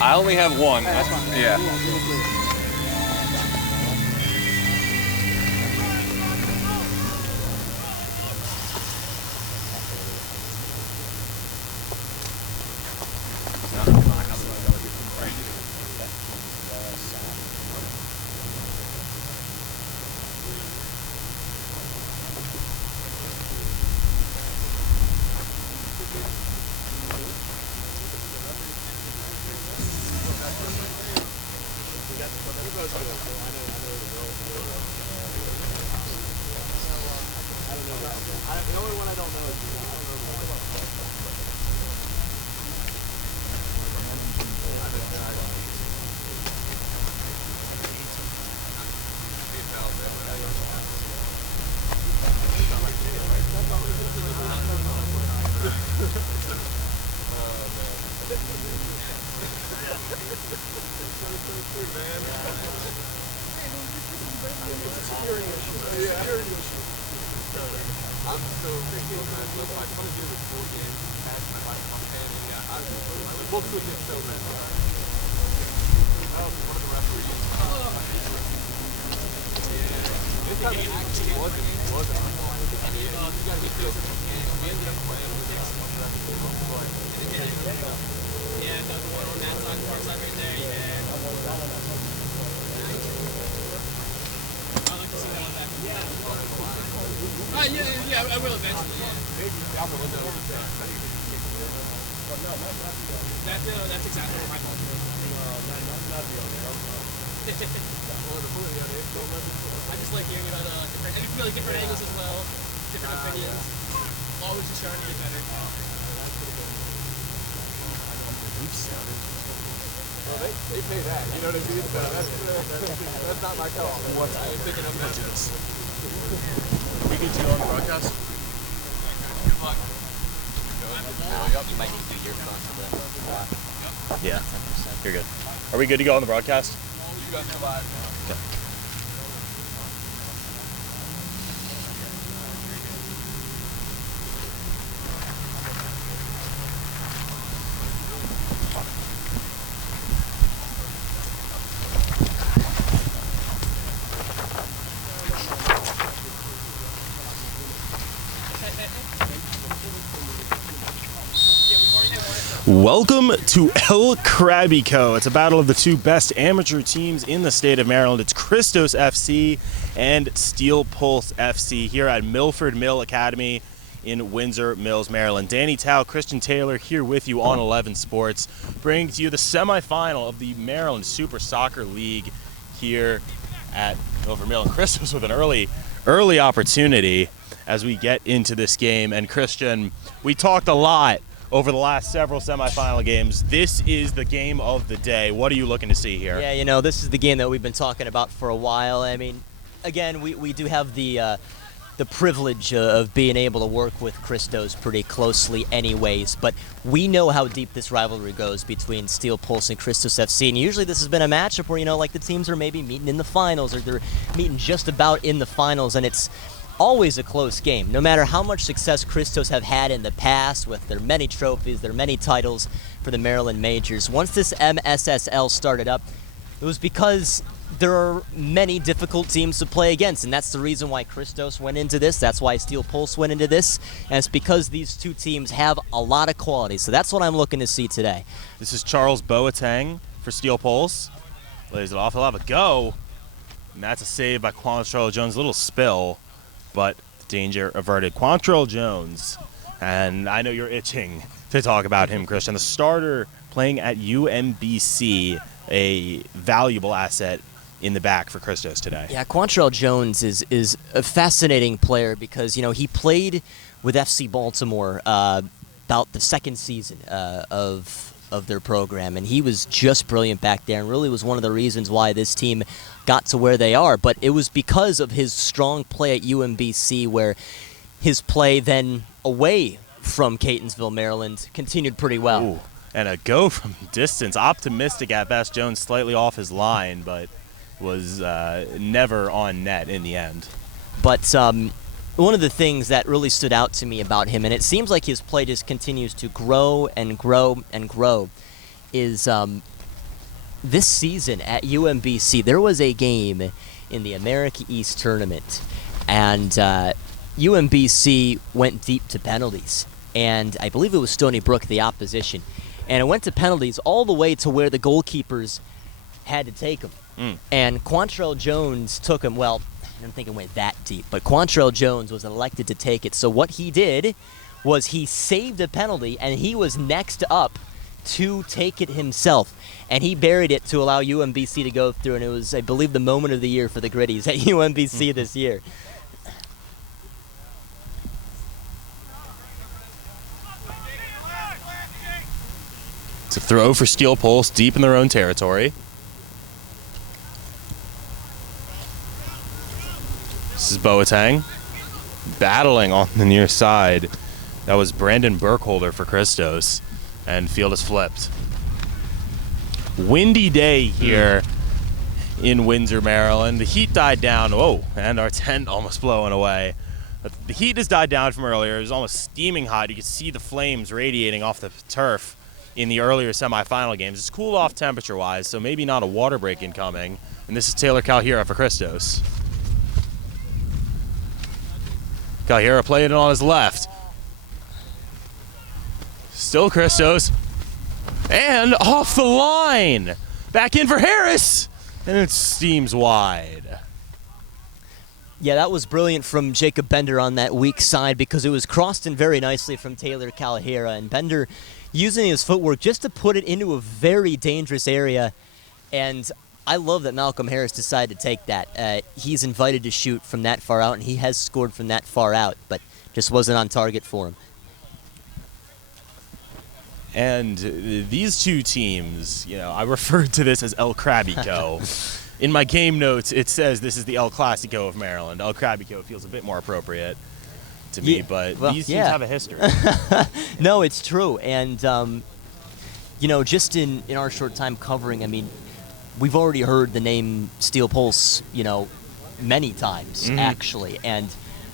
I only have one. Yeah. Yeah, I will eventually. That's exactly what my fault is. I just like hearing about different, and really different angles as well, different opinions. Always just trying to get better. Well, they pay that, you know what I mean? So that's not my call. I ain't picking up messages. We get you on the broadcast? Good luck. You might need to do your phone. Yeah. You're good. Are we good to go on the broadcast? You got no live now. Okay. Welcome to El Crabico. It's a battle of the two best amateur teams in the state of Maryland. It's Christos FC and Steel Pulse FC here at Milford Mill Academy in Windsor Mills, Maryland. Danny Tao, Christian Taylor here with you on 11 Sports, bringing to you the semifinal of the Maryland Super Soccer League here at Milford Mill. And Christos with an early opportunity as we get into this game. And Christian, we talked a lot over the last several semifinal games. This is the game of the day. What are you looking to see here? Yeah, you know, this is the game that we've been talking about for a while. I mean, again, we do have the privilege of being able to work with Christos pretty closely anyways, but we know how deep this rivalry goes between Steel Pulse and Christos FC, and usually this has been a matchup where, you know, like the teams are maybe meeting in the finals or they're meeting just about in the finals, and it's always a close game. No matter how much success Christos have had in the past with their many trophies, their many titles for the Maryland Majors, once this Mssl started up, it was because there are many difficult teams to play against, and that's the reason why Christos went into this. That's why Steel Pulse went into this, and it's because these two teams have a lot of quality. So that's what I'm looking to see today. This is Charles Boateng for Steel Pulse. Lays it off. He'll have a go, and that's a save by Quantrell Jones. A little spill, but the danger averted. Quantrell Jones, and I know you're itching to talk about him, Christian. The starter playing at UMBC, a valuable asset in the back for Christos today. Yeah, Quantrell Jones is a fascinating player because, you know, he played with FC Baltimore about the second season of their program, and he was just brilliant back there and really was one of the reasons why this team got to where they are. But it was because of his strong play at UMBC, where his play then away from Catonsville, Maryland, continued pretty well. Ooh, and a go from distance. Optimistic at best. Jones slightly off his line, but was never on net in the end. But one of the things that really stood out to me about him, and it seems like his play just continues to grow and grow and grow, is this season at UMBC, there was a game in the America East tournament, and UMBC went deep to penalties. And I believe it was Stony Brook, the opposition. And it went to penalties all the way to where the goalkeepers had to take them. And Quantrell Jones took him. Well, I don't think it went that deep, but Quantrell Jones was elected to take it. So what he did was he saved a penalty, and he was next up to take it himself. And he buried it to allow UMBC to go through, and it was, I believe, the moment of the year for the Gritties at UMBC this year. It's a throw for Steel Pulse deep in their own territory. This is Boateng battling on the near side. That was Brandon Burkholder for Christos, and field is flipped. Windy day here in Windsor, Maryland. The heat died down. Oh, and our tent almost blowing away. The heat has died down from earlier. It was almost steaming hot. You could see the flames radiating off the turf in the earlier semifinal games. It's cooled off temperature-wise, so maybe not a water break incoming. And this is Taylor Calhera for Christos. Calhera played it on his left. Still Christos. And off the line. Back in for Harris. And it steams wide. Yeah, that was brilliant from Jacob Bender on that weak side because it was crossed in very nicely from Taylor Calhera. And Bender using his footwork just to put it into a very dangerous area. And I love that Malcolm Harris decided to take that. He's invited to shoot from that far out, and he has scored from that far out, but just wasn't on target for him. And these two teams, you know, I referred to this as El Crabico. In my game notes, it says this is the El Clasico of Maryland. El Crabico feels a bit more appropriate to me, but well, these teams have a history. No, it's true. And, you know, just in our short time covering, I mean, we've already heard the name Steel Pulse, you know, many times, actually. And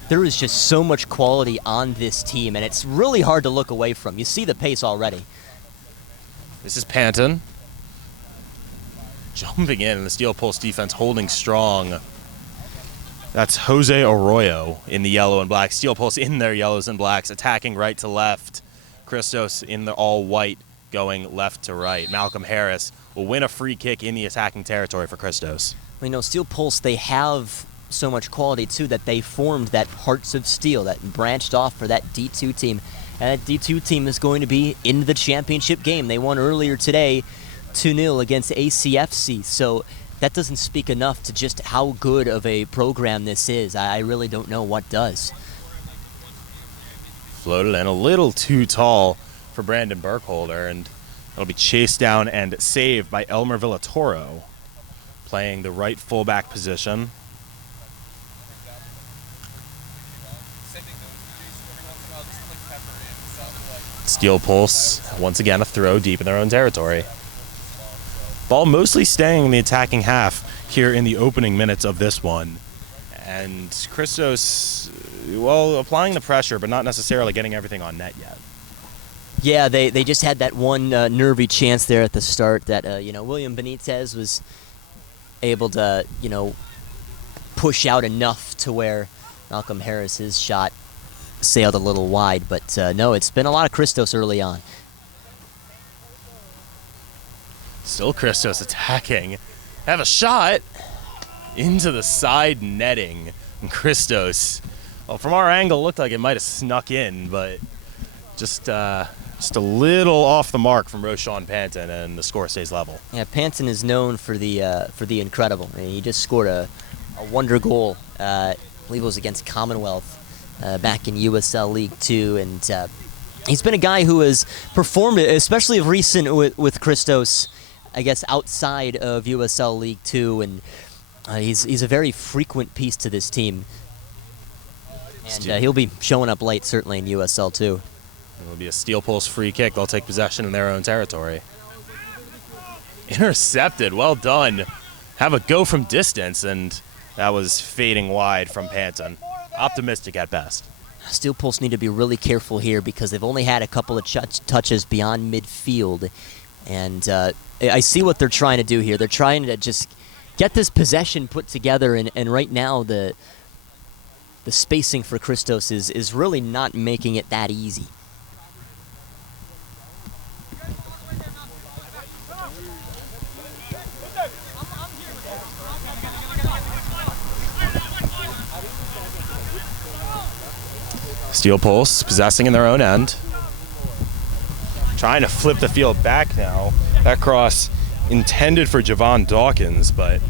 there is just so much quality on this team, and it's really hard to look away from. You see the pace already. This is Panton. Jumping in, and the Steel Pulse defense holding strong. That's Jose Arroyo in the yellow and black. Steel Pulse in their yellows and blacks, attacking right to left. Christos in the all-white going left to right. Malcolm Harris will win a free kick in the attacking territory for Christos. Well, you know, Steel Pulse, they have so much quality, too, that they formed that Hearts of Steel that branched off for that D2 team. And that D2 team is going to be in the championship game. They won earlier today 2-0 against ACFC. So that doesn't speak enough to just how good of a program this is. I really don't know what does. Floated in a little too tall for Brandon Burkholder, and it'll be chased down and saved by Elmer Villatoro, playing the right fullback position. Steel Pulse, once again a throw deep in their own territory. Ball mostly staying in the attacking half here in the opening minutes of this one. And Christos, well, applying the pressure, but not necessarily getting everything on net yet. Yeah, they just had that one nervy chance there at the start that, William Benitez was able to, push out enough to where Malcolm Harris's shot sailed a little wide. But, no, it's been a lot of Christos early on. Still Christos attacking. Have a shot into the side netting. And Christos, well, from our angle, looked like it might have snuck in, but just a little off the mark from Roshan Panton, and the score stays level. Yeah, Panton is known for the incredible. I mean, he just scored a wonder goal. I believe it was against Commonwealth back in USL League 2, and he's been a guy who has performed, especially of recent with Christos, I guess, outside of USL League 2, and he's a very frequent piece to this team. And he'll be showing up late, certainly, in USL too. It'll be a Steel Pulse free kick. They'll take possession in their own territory. Intercepted. Well done. Have a go from distance, and that was fading wide from Panton. Optimistic at best. Steel Pulse need to be really careful here because they've only had a couple of touches beyond midfield. And I see what they're trying to do here. They're trying to just get this possession put together, and right now the spacing for Christos is really not making it that easy. Steel Pulse possessing in their own end. Trying to flip the field back now. That cross intended for Javon Dawkins, but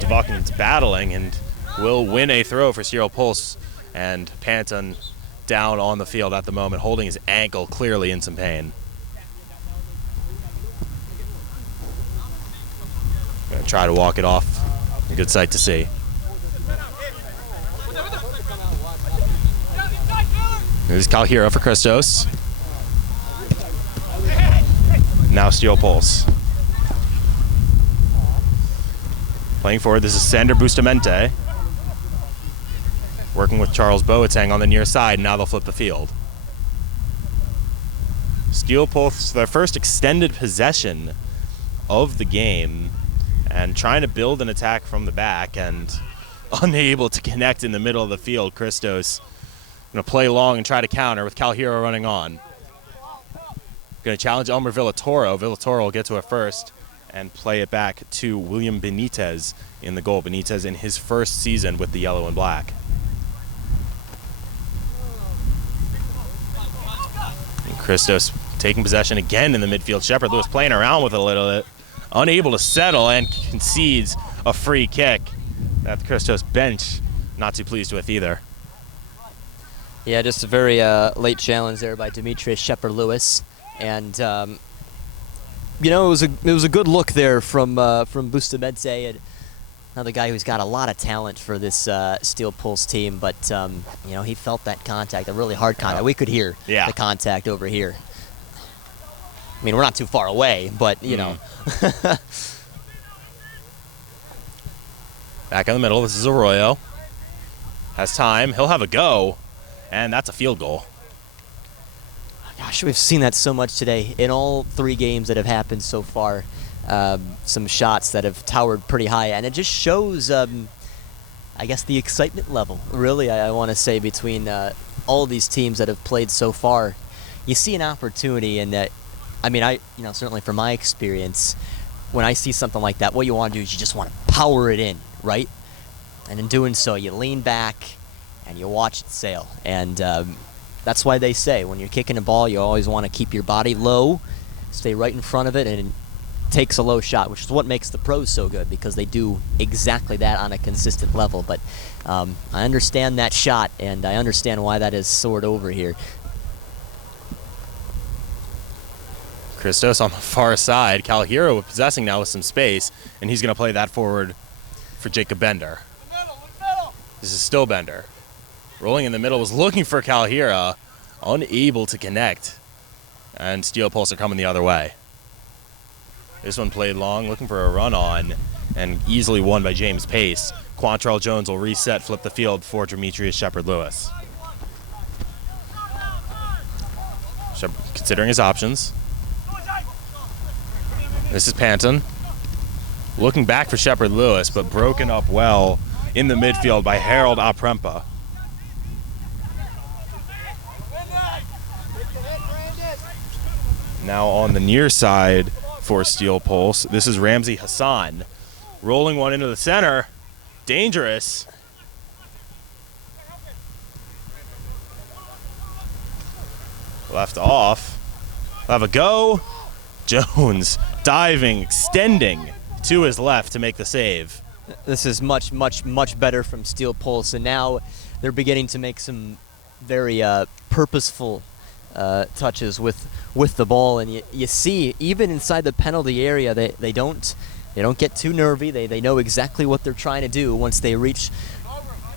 Dawkins battling and will win a throw for Steel Pulse. And Panton down on the field at the moment, holding his ankle, clearly in some pain. Gonna try to walk it off. A good sight to see. There's Calhira for Christos. Now Steel Pulse. Playing forward, this is Sander Bustamante. Working with Charles Boateng on the near side, now they'll flip the field. Steel Pulse, their first extended possession of the game, and trying to build an attack from the back, and unable to connect in the middle of the field. Christos going to play long and try to counter with Calhira running on. Going to challenge Elmer Villatoro. Villatoro will get to it first and play it back to William Benitez in the goal. Benitez in his first season with the yellow and black. And Christos taking possession again in the midfield. Shepard Lewis playing around with it a little bit. Unable to settle and concedes a free kick that the Christos bench not too pleased with either. Yeah, just a very late challenge there by Demetrius Shepard-Lewis, and it was a good look there from Bustamante, and another guy who's got a lot of talent for this Steel Pulse team, but he felt that contact, a really hard contact. We could hear the contact over here. I mean, we're not too far away, but know. Back in the middle, this is Arroyo. Has time, he'll have a go. And that's a field goal. Gosh, we've seen that so much today. In all 3 games that have happened so far, some shots that have towered pretty high. And it just shows, I guess, the excitement level, really, I want to say, between all these teams that have played so far. You see an opportunity, and I mean, certainly from my experience, when I see something like that, what you want to do is you just want to power it in, right? And in doing so, you lean back and you watch it sail. And that's why they say when you're kicking a ball, you always want to keep your body low, stay right in front of it, and it takes a low shot, which is what makes the pros so good, because they do exactly that on a consistent level. But I understand that shot, and I understand why that is soared over here. Christos on the far side. Calhero possessing now with some space, and he's going to play that forward for Jacob Bender. This is still Bender. Rolling in the middle, was looking for Calhero, unable to connect. And Steel Pulse are coming the other way. This one played long, looking for a run on, and easily won by James Pace. Quantrell Jones will reset, flip the field for Demetrius Shepard-Lewis. Considering his options. This is Panton. Looking back for Shepard-Lewis, but broken up well in the midfield by Harold Aprempa. Now on the near side for Steel Pulse, this is Ramsey Hassan. Rolling one into the center. Dangerous. Left off. We'll have a go. Jones diving, extending to his left to make the save. This is much, much, much better from Steel Pulse, and now they're beginning to make some very purposeful touches with the ball, and you see even inside the penalty area they don't get too nervy. They know exactly what they're trying to do once they reach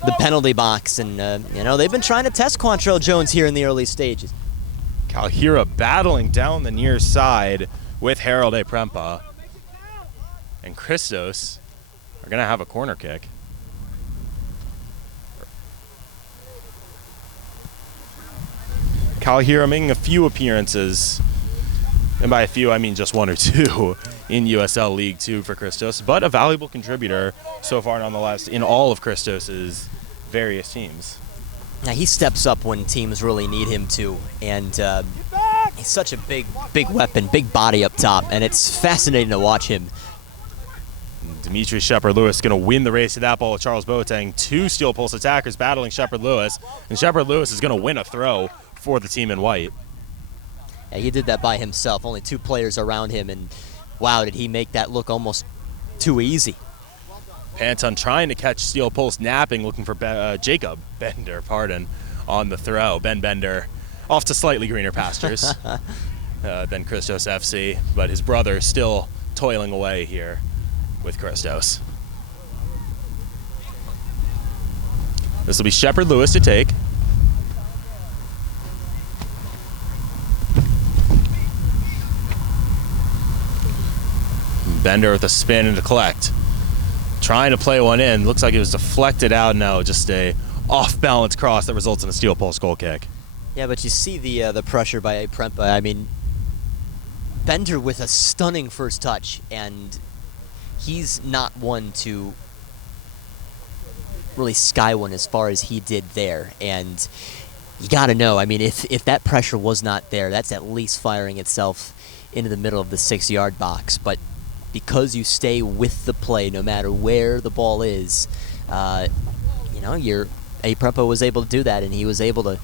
the penalty box, and they've been trying to test Quantrell Jones here in the early stages. Calhero battling down the near side with Harold Aprempa, and Christos are going to have a corner kick. Calhero making a few appearances, and by a few I mean just one or two, in USL League 2 for Christos, but a valuable contributor so far nonetheless in all of Christos's various teams. Now he steps up when teams really need him to, and he's such a big weapon, big body up top, and it's fascinating to watch him. Demetrius Shepard-Lewis going to win the race to that ball with Charles Boateng. Two Steel Pulse attackers battling Shepard-Lewis, and Shepard-Lewis is going to win a throw for the team in white. Yeah, he did that by himself, only two players around him, and wow, did he make that look almost too easy. Panton trying to catch Steel Pulse napping, looking for Jacob Bender, on the throw. Ben Bender off to slightly greener pastures than Christos FC, but his brother still toiling away here with Christos. This will be Shepard-Lewis to take. Bender with a spin and a collect. Trying to play one in. Looks like it was deflected out now. Just a off-balance cross that results in a Steel Pulse goal kick. Yeah, but you see the pressure by Aprempa. I mean, Bender with a stunning first touch, and he's not one to really sky one as far as he did there. And you got to know, I mean, if that pressure was not there, that's at least firing itself into the middle of the 6-yard box. But because you stay with the play no matter where the ball is, Aprempa was able to do that, and he was able to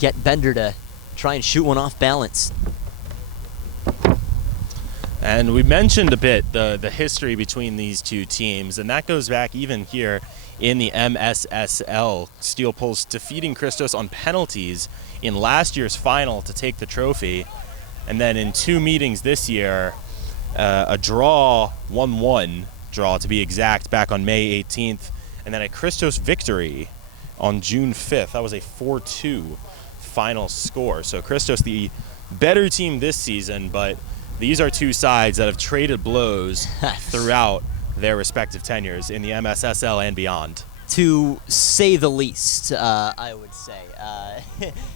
get Bender to try and shoot one off balance. And we mentioned a bit the history between these two teams, and that goes back even here in the MSSL. Steel Pulse defeating Christos on penalties in last year's final to take the trophy, and then in two meetings this year, a draw, 1-1 draw to be exact, back on May 18th, and then a Christos victory on June 5th. That was a 4-2 final score. So Christos the better team this season, but these are two sides that have traded blows throughout their respective tenures in the MSSL and beyond. To say the least, I would say.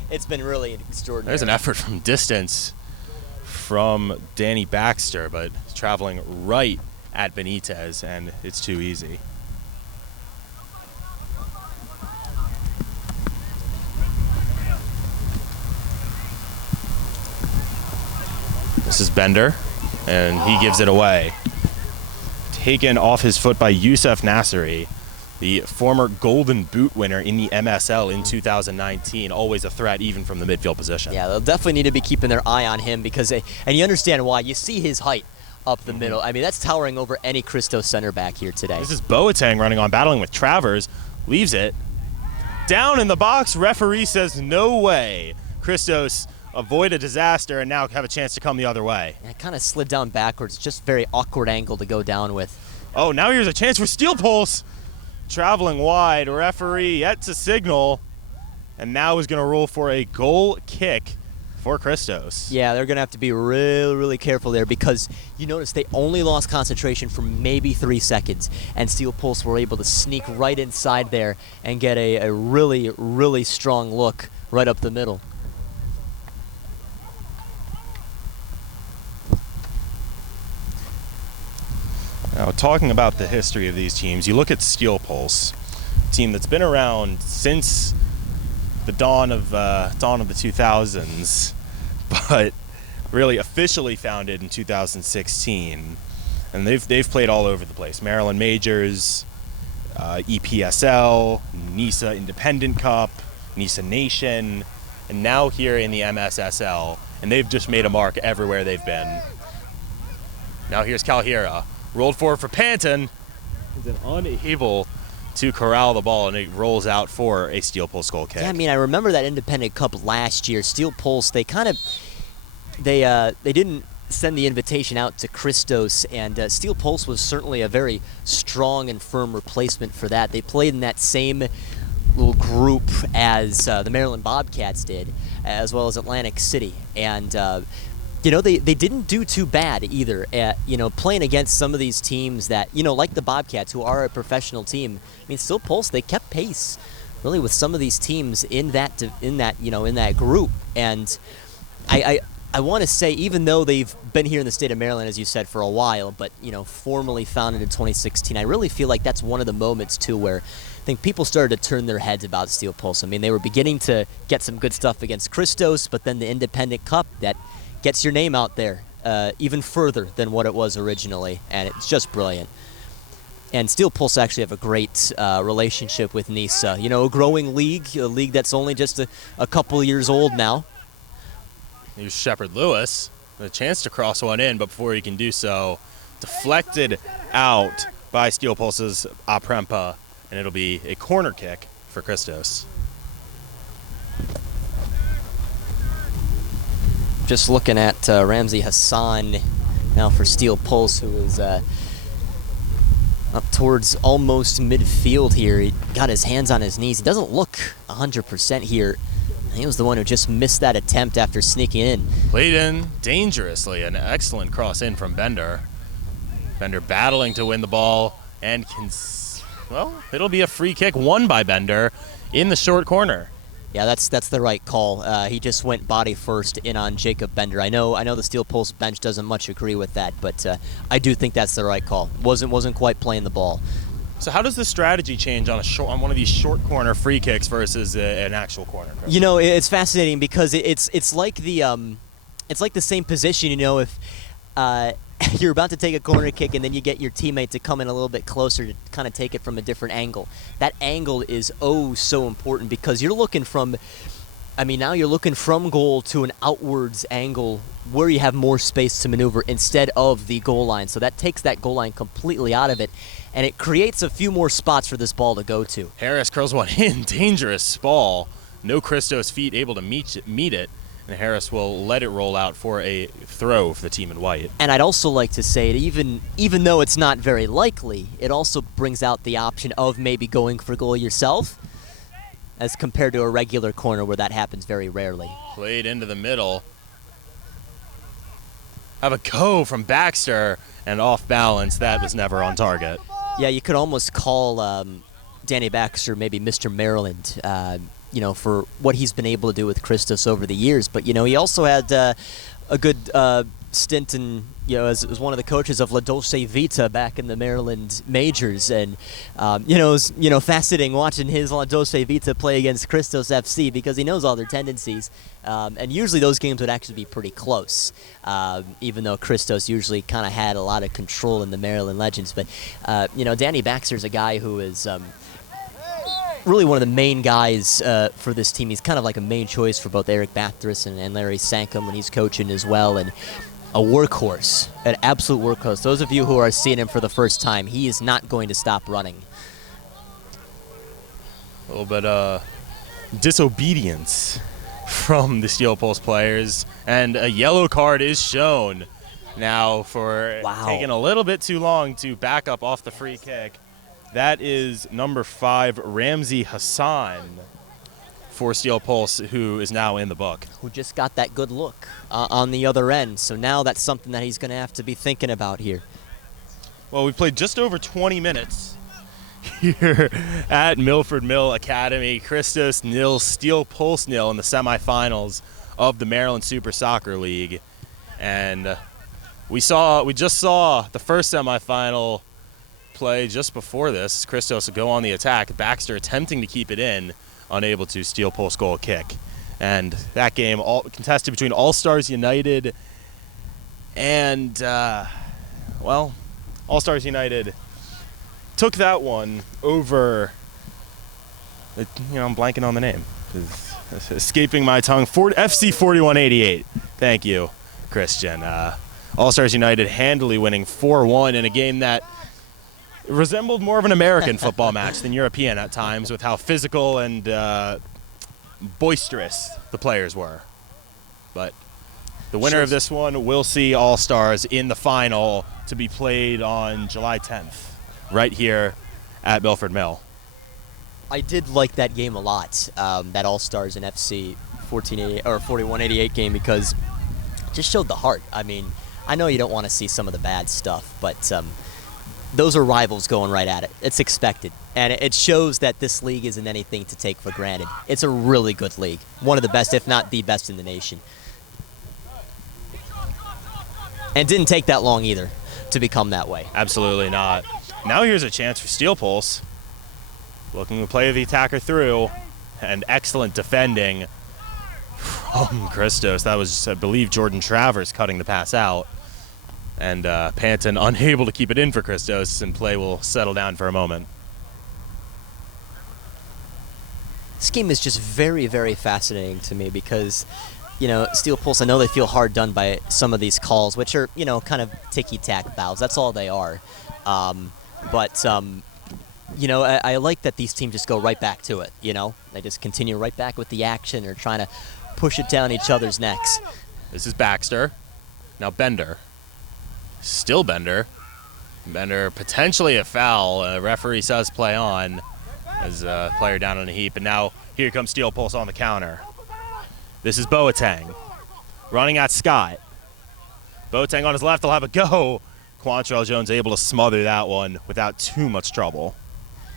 It's been really extraordinary. There's an effort from distance from Danny Baxter, but traveling right at Benitez, and it's too easy. This is Bender, and he gives it away. Taken off his foot by Youssef Nasseri, the former Golden Boot winner in the MSL in 2019. Always a threat, even from the midfield position. Yeah, they'll definitely need to be keeping their eye on him because, and you understand why. You see his height up the middle. I mean, that's towering over any Christos center back here today. This is Boateng running on, battling with Travers. Leaves it. Down in the box, referee says no way. Christos avoid a disaster and now have a chance to come the other way. And it kind of slid down backwards. Just very awkward angle to go down with. Oh, now here's a chance for Steel Pulse. Traveling wide, referee yet to signal, and now is going to rule for a goal kick for Christos. Yeah, they're going to have to be really, really careful there because you notice they only lost concentration for maybe 3 seconds, and Steel Pulse were able to sneak right inside there and get a really, really strong look right up the middle. Now, talking about the history of these teams, you look at Steel Pulse, a team that's been around since the dawn of the 2000s, but really officially founded in 2016, and they've played all over the place. Maryland Majors, EPSL, NISA Independent Cup, NISA Nation, and now here in the MSSL, and they've just made a mark everywhere they've been. Now here's Calhira. Rolled forward for Panton. He's then unable to corral the ball, and it rolls out for a Steel Pulse goal kick. Yeah, I mean, I remember that Independent Cup last year. Steel Pulse, they didn't send the invitation out to Christos, and Steel Pulse was certainly a very strong and firm replacement for that. They played in that same little group as the Maryland Bobcats did, as well as Atlantic City, and they didn't do too bad either at, playing against some of these teams that, like the Bobcats, who are a professional team. I mean, Steel Pulse, they kept pace really with some of these teams in that group. And I want to say, even though they've been here in the state of Maryland, as you said, for a while, but, formally founded in 2016, I really feel like that's one of the moments, too, where I think people started to turn their heads about Steel Pulse. I mean, they were beginning to get some good stuff against Christos, but then the Independent Cup, that gets your name out there even further than what it was originally, and it's just brilliant. And Steel Pulse actually have a great relationship with NISA. A growing league, a league that's only just a couple years old now. Here's Shepard Lewis, a chance to cross one in, but before he can do so, deflected out by Steel Pulse's Aprempa, and it'll be a corner kick for Christos. Just looking at Ramsey Hassan now for Steel Pulse, who is up towards almost midfield here. He got his hands on his knees. He doesn't look 100% here. He was the one who just missed that attempt after sneaking in. Played in dangerously, an excellent cross in from Bender. Bender battling to win the ball, and it'll be a free kick won by Bender in the short corner. Yeah, that's the right call. He just went body first in on Jacob Bender. I know the Steel Pulse bench doesn't much agree with that, but I do think that's the right call. Wasn't quite playing the ball. So how does the strategy change on one of these short corner free kicks versus an actual corner? It's fascinating because it's like the same position. If you're about to take a corner kick and then you get your teammate to come in a little bit closer to kind of take it from a different angle. That angle is so important because you're looking from goal to an outwards angle where you have more space to maneuver instead of the goal line. So that takes that goal line completely out of it, and it creates a few more spots for this ball to go to. Harris curls one in, dangerous ball. No Christos feet able to meet it. And Harris will let it roll out for a throw for the team in white. And I'd also like to say that even though it's not very likely, it also brings out the option of maybe going for goal yourself, as compared to a regular corner where that happens very rarely. Played into the middle. Have a go from Baxter, and off balance. That was never on target. Yeah, you could almost call Danny Baxter maybe Mr. Maryland. For what he's been able to do with Christos over the years. But, he also had a good stint in as one of the coaches of La Dolce Vita back in the Maryland majors, and it was fascinating watching his La Dolce Vita play against Christos FC because he knows all their tendencies, and usually those games would actually be pretty close, even though Christos usually kind of had a lot of control in the Maryland Legends. But Danny Baxter's a guy who is really one of the main guys for this team. He's kind of like a main choice for both Eric Bathurst and Larry Sankum when he's coaching as well, and a workhorse, an absolute workhorse. Those of you who are seeing him for the first time, he is not going to stop running. A little bit disobedience from the Steel Pulse players, and a yellow card is shown now for taking a little bit too long to back up off the free kick. That is number 5, Ramsey Hassan, for Steel Pulse, who is now in the book. Who just got that good look on the other end. So now that's something that he's going to have to be thinking about here. Well, we've played just over 20 minutes here at Milford Mill Academy. Christos nil, Steel Pulse nil in the semifinals of the Maryland Super Soccer League. And we just saw the first semifinal play just before this. Christos go on the attack. Baxter attempting to keep it in, unable to. Steel Pulse goal kick. And that game contested between All Stars United and All Stars United took that one over, I'm blanking on the name. It's escaping my tongue. FC 4188. Thank you, Christian. All Stars United handily winning 4-1 in a game that resembled more of an American football match than European at times, with how physical and boisterous the players were. But the winner of this one will see All Stars in the final to be played on July 10th, right here at Milford Mill. I did like that game a lot, that All Stars and FC 4188 game, because it just showed the heart. I mean, I know you don't want to see some of the bad stuff, but those are rivals going right at it. It's expected. And it shows that this league isn't anything to take for granted. It's a really good league. One of the best, if not the best in the nation. And it didn't take that long either to become that way. Absolutely not. Now here's a chance for Steel Pulse. Looking to play the attacker through. And excellent defending from Christos. That was, I believe, Jordan Travers cutting the pass out. And Panton unable to keep it in for Christos, and play will settle down for a moment. This game is just very, very fascinating to me because, Steel Pulse, I know they feel hard done by some of these calls, which are, kind of ticky-tack fouls. That's all they are. I like that these teams just go right back to it, They just continue right back with the action or trying to push it down each other's necks. This is Baxter. Now Bender. Still Bender. Bender, potentially a foul. Referee says play on as a player down on a heap. And now here comes Steel Pulse on the counter. This is Boateng running at Scott. Boateng on his left will have a go. Quantrell Jones able to smother that one without too much trouble.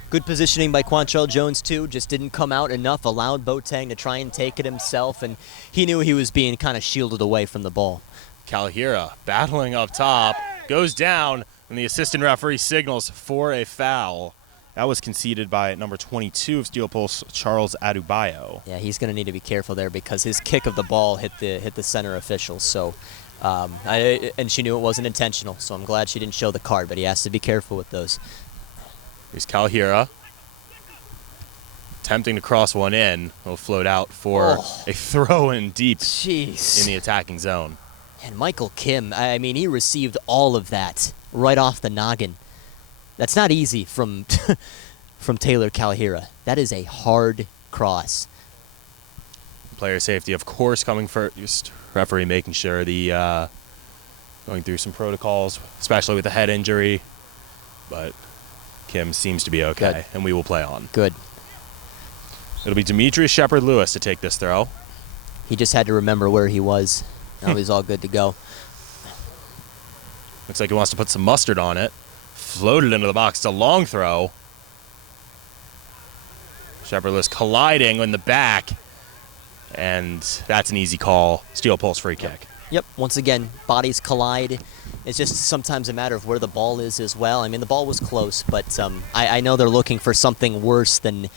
Good positioning by Quantrell Jones, too. Just didn't come out enough. Allowed Boateng to try and take it himself. And he knew he was being kind of shielded away from the ball. Calhira battling up top, goes down, and the assistant referee signals for a foul. That was conceded by number 22 of Steel Pulse, Charles Adubayo. Yeah, he's going to need to be careful there because his kick of the ball hit the center official. So, and she knew it wasn't intentional, so I'm glad she didn't show the card, but he has to be careful with those. Here's Calhira. Attempting to cross one in. Will float out for a throw in deep in the attacking zone. And Michael Kim, I mean, he received all of that right off the noggin. That's not easy from from Taylor Calhira. That is a hard cross. Player safety, of course, coming first. Referee making sure the going through some protocols, especially with the head injury. But Kim seems to be okay, and we will play on. Good. It'll be Demetrius Shepard-Lewis to take this throw. He just had to remember where he was. Now he's all good to go. Looks like he wants to put some mustard on it. Floated into the box. It's a long throw. Shepard-Lewis colliding in the back. And that's an easy call. Steel Pulse free kick. Yep. Once again, bodies collide. It's just sometimes a matter of where the ball is as well. I mean, the ball was close, but I know they're looking for something worse than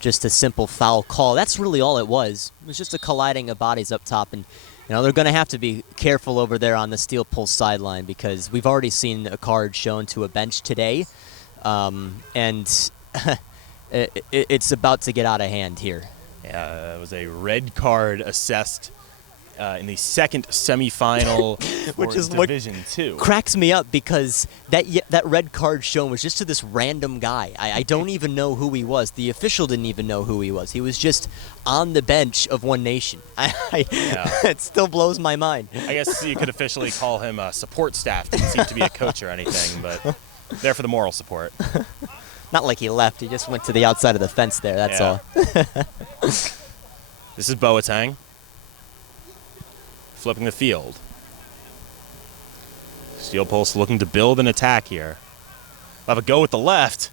just a simple foul call. That's really all it was. It was just a colliding of bodies up top, and they're going to have to be careful over there on the Steel Pulse sideline because we've already seen a card shown to a bench today, and it's about to get out of hand here. Yeah, it was a red card assessed in the second semifinal Which for is what Division 2. Cracks me up because that red card shown was just to this random guy. I don't even know who he was. The official didn't even know who he was. He was just on the bench of One Nation. It still blows my mind. I guess you could officially call him support staff. Didn't seem to be a coach or anything, but there for the moral support. Not like he left. He just went to the outside of the fence there. That's all. This is Boateng. Flipping the field. Steel Pulse looking to build an attack here. We'll have a go with the left.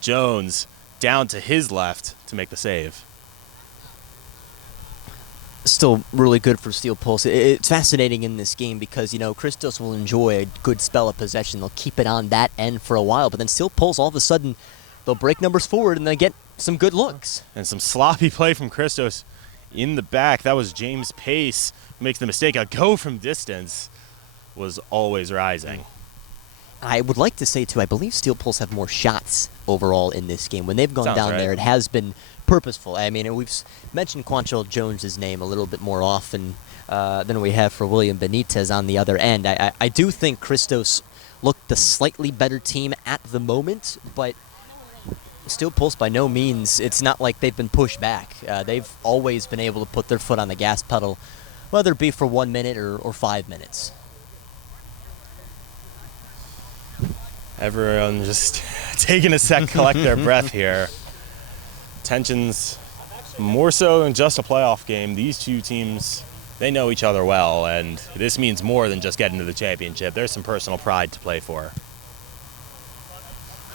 Jones down to his left to make the save. Still really good for Steel Pulse. It's fascinating in this game because, Christos will enjoy a good spell of possession. They'll keep it on that end for a while, but then Steel Pulse, all of a sudden, they'll break numbers forward and they get some good looks. And some sloppy play from Christos in the back. That was James Pace who makes the mistake. A go from distance was always rising. I would like to say, too, I believe Steel Pulse have more shots overall in this game. When they've gone Sounds down right. there, it has been purposeful. I mean, we've mentioned Quantrell Jones' name a little bit more often than we have for William Benitez on the other end. I do think Christos looked the slightly better team at the moment, but Steel Pulse by no means, it's not like they've been pushed back. They've always been able to put their foot on the gas pedal, whether it be for 1 minute or 5 minutes. Everyone just taking a sec, collect their breath here. Tensions more so than just a playoff game. These two teams, they know each other well, and this means more than just getting to the championship. There's some personal pride to play for.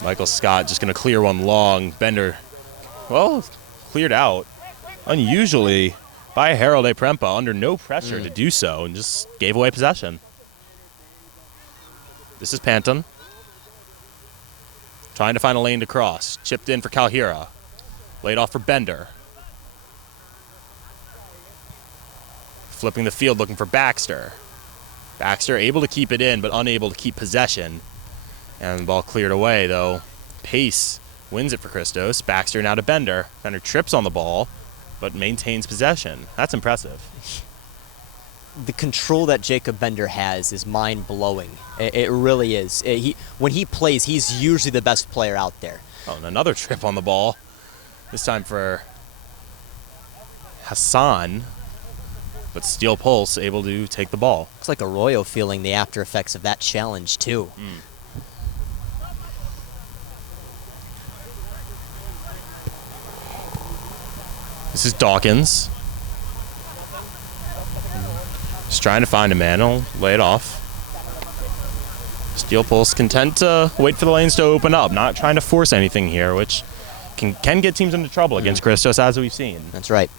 Michael Scott just going to clear one long. Bender, well, cleared out. Unusually by Harold A. Prempa, under no pressure to do so, and just gave away possession. This is Panton. Trying to find a lane to cross. Chipped in for Calhira. Laid off for Bender. Flipping the field, looking for Baxter. Baxter able to keep it in, but unable to keep possession. And the ball cleared away, though. Pace wins it for Christos. Baxter now to Bender. Bender trips on the ball, but maintains possession. That's impressive. The control that Jacob Bender has is mind-blowing. It really is. When he plays, he's usually the best player out there. Oh, and another trip on the ball. This time for Hassan. But Steel Pulse able to take the ball. Looks like Arroyo feeling the after effects of that challenge, too. This is Dawkins. Just trying to find a man. He'll lay it off. Steel Pulse content to wait for the lanes to open up. Not trying to force anything here, which can get teams into trouble against Christos, as we've seen. That's right.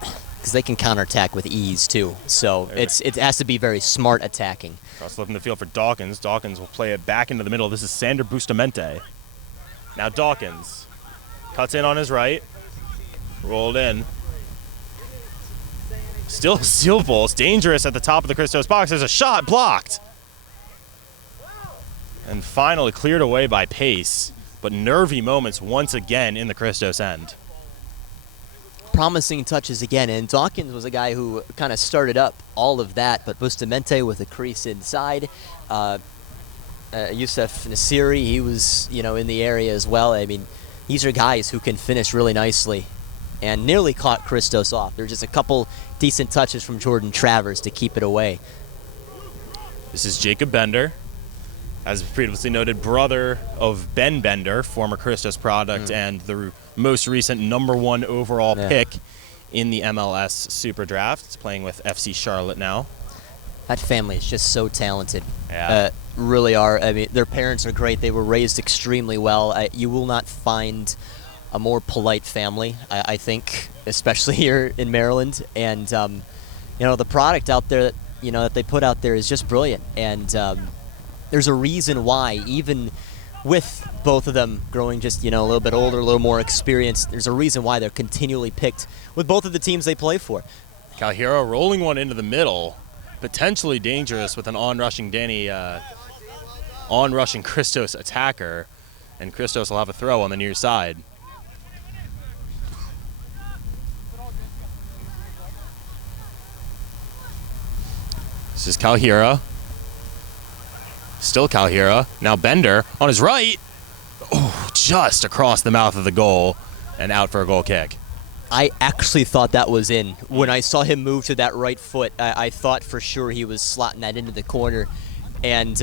Because they can counterattack with ease, too. So it has to be very smart attacking. Cross flipping the field for Dawkins. Dawkins will play it back into the middle. This is Sander Bustamante. Now Dawkins cuts in on his right. Rolled in. Still Steel Pulse. Dangerous at the top of the Christos box. There's a shot blocked. And finally cleared away by Pace. But nervy moments once again in the Christos end. Promising touches again, and Dawkins was a guy who kind of started up all of that, but Bustamante with a crease inside. Youssef Nasiri, he was, in the area as well. I mean, these are guys who can finish really nicely and nearly caught Christos off. There's just a couple decent touches from Jordan Travers to keep it away. This is Jacob Bender, as previously noted, brother of Ben Bender, former Christos product, and the most recent #1 overall pick in the MLS Super Draft. He's playing with FC Charlotte now. That family is just so talented. Yeah. Really are. I mean, their parents are great. They were raised extremely well. You will not find a more polite family, I think, especially here in Maryland. And, the product out there that they put out there is just brilliant. And there's a reason why, even with both of them growing just, a little bit older, a little more experienced, there's a reason why they're continually picked with both of the teams they play for. Calhero rolling one into the middle, potentially dangerous with an on-rushing Christos attacker, and Christos will have a throw on the near side. This is Calhero. Still Calhero. Now Bender on his right. Oh, just across the mouth of the goal and out for a goal kick. I actually thought that was in. When I saw him move to that right foot, I thought for sure he was slotting that into the corner. And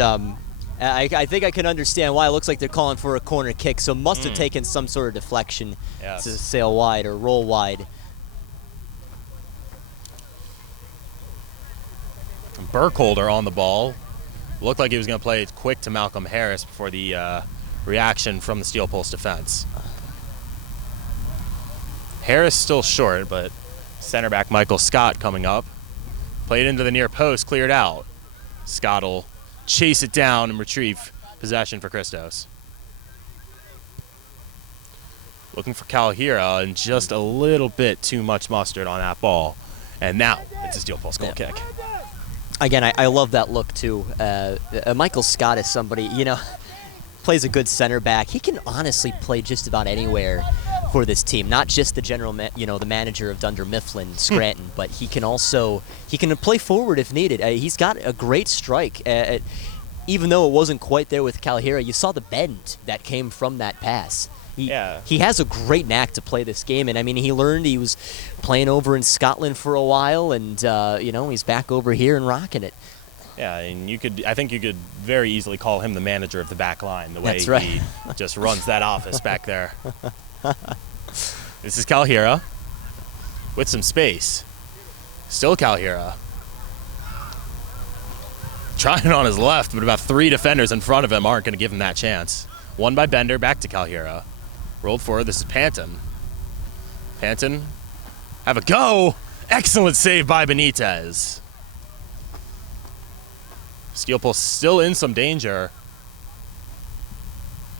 I think I can understand why. It looks like they're calling for a corner kick, so must have taken some sort of deflection to sail wide or roll wide. Burkholder on the ball. Looked like he was going to play it quick to Malcolm Harris before the reaction from the Steel Pulse defense. Harris still short, but center back Michael Scott coming up. Played into the near post, cleared out. Scott will chase it down and retrieve possession for Christos. Looking for Calhero and just a little bit too much mustard on that ball. And now it's a Steel Pulse goal kick. Again, I love that look too. Michael Scott is somebody, plays a good center back. He can honestly play just about anywhere for this team. Not just the the manager of Dunder Mifflin, Scranton, but he can play forward if needed. He's got a great strike. Even though it wasn't quite there with Calhero, you saw the bend that came from that pass. He has a great knack to play this game, and I mean, he was playing over in Scotland for a while, and he's back over here and rocking it. Yeah, and I think you could very easily call him the manager of the back line, the way he just runs that office back there. This is Calhero with some space. Still Calhero. Trying on his left, but about 3 defenders in front of him aren't going to give him that chance. One by Bender, back to Calhero. Rolled forward, this is Panton. Panton, have a go! Excellent save by Benitez. Steel Pulse still in some danger.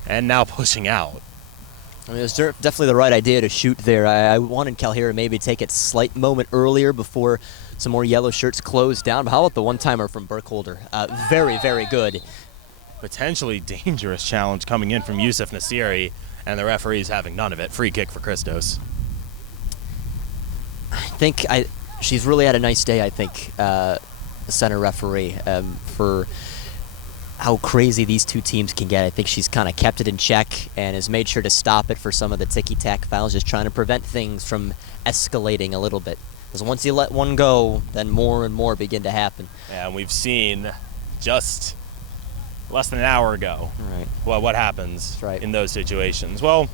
And now pushing out. I mean, it was definitely the right idea to shoot there. I wanted Calhero maybe take it slight moment earlier before some more yellow shirts closed down. But how about the one-timer from Burkholder? Very, very good. Potentially dangerous challenge coming in from Yusuf Nasiri, and the referee's having none of it. Free kick for Christos. I think she's really had a nice day, I think, the center referee, for how crazy these two teams can get. I think she's kind of kept it in check and has made sure to stop it for some of the ticky-tack fouls, just trying to prevent things from escalating a little bit. Because once you let one go, then more and more begin to happen. Yeah, and we've seen just less than an hour ago what happens in those situations. Well,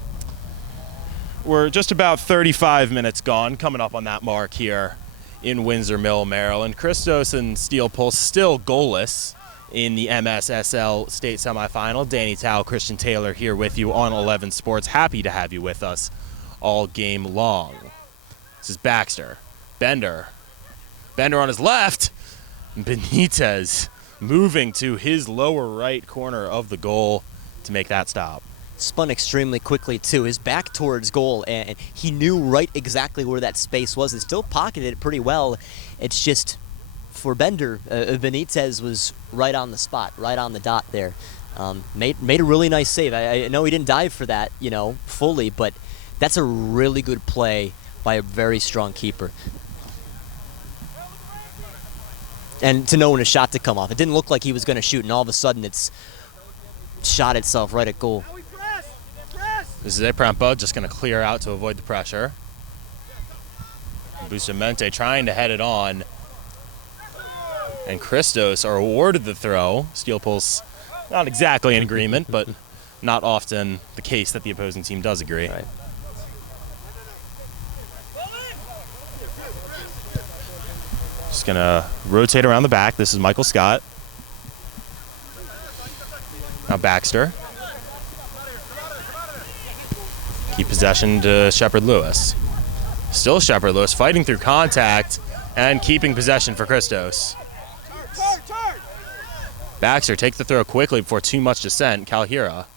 we're just about 35 minutes gone, coming up on that mark here in Windsor Mill, Maryland. Christos and Steel Pulse still goalless in the Mssl state semifinal. Danny Tao, Christian Taylor here with you on 11 Sports. Happy to have you with us all game long. This is Baxter. Bender on his left. Benitez moving to his lower right corner of the goal to make that stop. Spun extremely quickly too. His back towards goal, and he knew right exactly where that space was and still pocketed it pretty well. It's just, for Bender, Benitez was right on the spot, right on the dot there. Made a really nice save. I know he didn't dive for that, fully, but that's a really good play by a very strong keeper. And to know when a shot to come off. It didn't look like he was going to shoot, and all of a sudden it's shot itself right at goal. This is Eprampa just going to clear out to avoid the pressure. Bustamante trying to head it on. And Christos are awarded the throw. Steel Pulse not exactly in agreement, but not often the case that the opposing team does agree. Right. Just going to rotate around the back. This is Michael Scott. Now Baxter. Keep possession to Shepard Lewis. Still Shepard Lewis fighting through contact and keeping possession for Christos. Baxter take the throw quickly before too much descent. Kalhira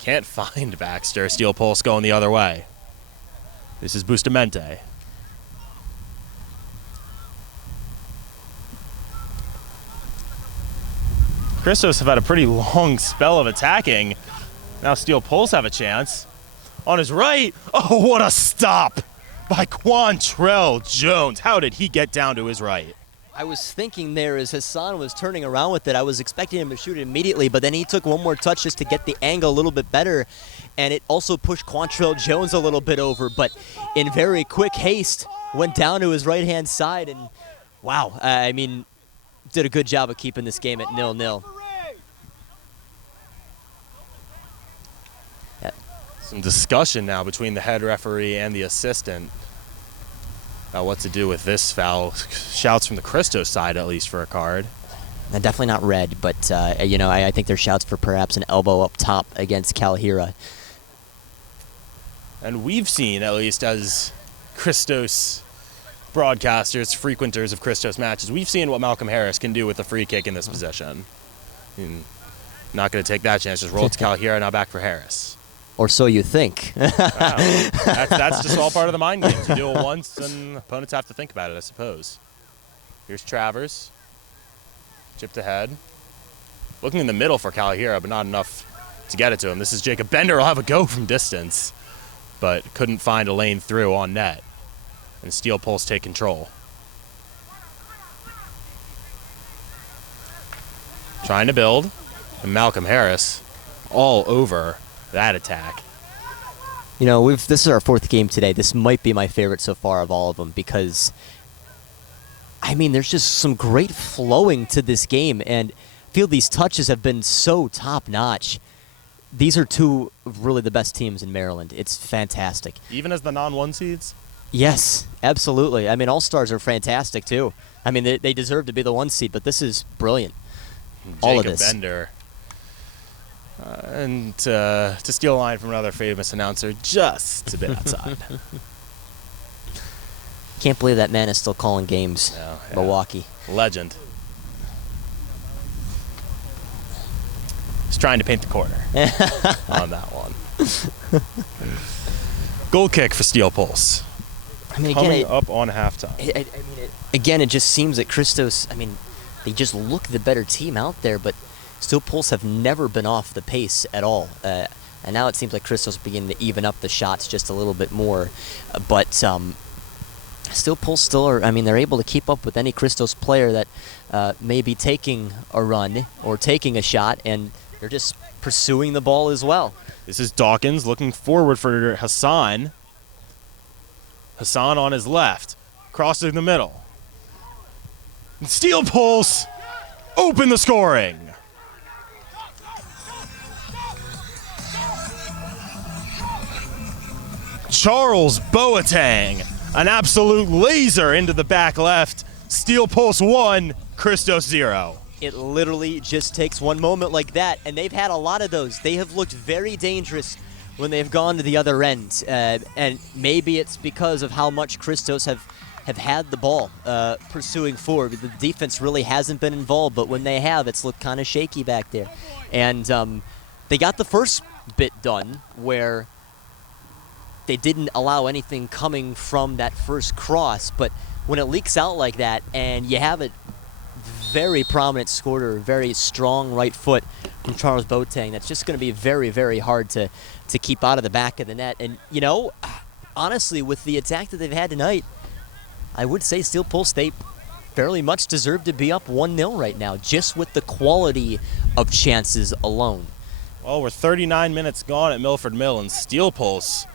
can't find Baxter. Steel Pulse going the other way. This is Bustamante. Christos have had a pretty long spell of attacking. Now Steel Pulse have a chance. On his right, oh, what a stop by Quantrell Jones. How did he get down to his right? I was thinking there as Hassan was turning around with it, I was expecting him to shoot it immediately, but then he took one more touch just to get the angle a little bit better, and it also pushed Quantrell Jones a little bit over, but in very quick haste, went down to his right-hand side, and wow, I mean, did a good job of keeping this game at 0-0. Some discussion now between the head referee and the assistant about what to do with this foul. Shouts from the Christos side, at least, for a card. Definitely not red, but you know, I think there's shouts for perhaps an elbow up top against Kalhira. And we've seen, at least as Christos broadcasters, frequenters of Christos matches, we've seen what Malcolm Harris can do with a free kick in this position. Not going to take that chance. Just roll it to Kalhira, now back for Harris. Or so you think. Wow. That's just all part of the mind games. You do it once, and opponents have to think about it, I suppose. Here's Travers. Chipped ahead. Looking in the middle for Kalhira, but not enough to get it to him. This is Jacob Bender. Will have a go from distance, but couldn't find a lane through on net. And Steel Pulse take control. Trying to build. And Malcolm Harris all over that attack. You know, this is our fourth game today. This might be my favorite so far of all of them because, I mean, there's just some great flowing to this game, and I feel these touches have been so top-notch. These are two of really the best teams in Maryland. It's fantastic. Even as the non-1 seeds? Yes, absolutely. I mean, All-Stars are fantastic, too. I mean, they deserve to be the 1 seed, but this is brilliant. All of this. Jacob Bender. And to steal a line from another famous announcer, just a bit outside. Can't believe that man is still calling games. No, yeah. Milwaukee. Legend. He's trying to paint the corner on that one. Goal kick for Steel Pulse. I mean, Coming up on halftime. Again, it just seems that Christos, I mean, they just look the better team out there, but Steel Pulse have never been off the pace at all. And now it seems like Christos beginning to even up the shots just a little bit more. But Steel Pulse still are, I mean, they're able to keep up with any Christos player that may be taking a run or taking a shot, and they're just pursuing the ball as well. This is Dawkins looking forward for Hassan. Hassan on his left, crossing the middle. And Steel Pulse open the scoring. Charles Boateng, an absolute laser into the back left. Steel Pulse 1, Christos 0. It literally just takes one moment like that, and they've had a lot of those. They have looked very dangerous when they've gone to the other end, and maybe it's because of how much Christos have had the ball pursuing forward. The defense really hasn't been involved, but when they have, it's looked kind of shaky back there. And they got the first bit done where they didn't allow anything coming from that first cross, but when it leaks out like that and you have a very prominent scorer, very strong right foot from Charles Boateng, that's just going to be very, very hard to keep out of the back of the net. And, you know, honestly, with the attack that they've had tonight, I would say Steel Pulse, they fairly much deserve to be up 1-0 right now, just with the quality of chances alone. Well, we're 39 minutes gone at Milford Mill, and Steel Pulse,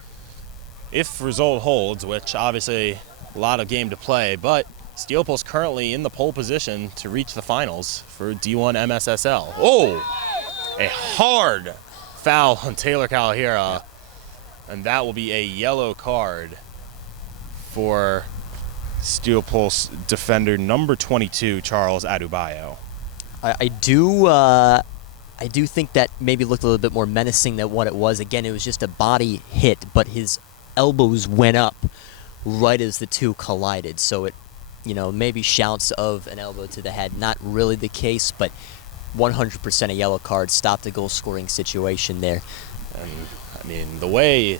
if result holds, which obviously a lot of game to play, but Steel Pulse currently in the pole position to reach the finals for D1 MSSL. Oh, a hard foul on Taylor Kalhira, and that will be a yellow card for Steel Pulse defender number 22, Charles Adubayo. I do think that maybe looked a little bit more menacing than what it was. Again, it was just a body hit, but his elbows went up right as the two collided, so it maybe shouts of an elbow to the head. Not really the case, but 100% a yellow card. Stopped a goal-scoring situation there. And, I mean, the way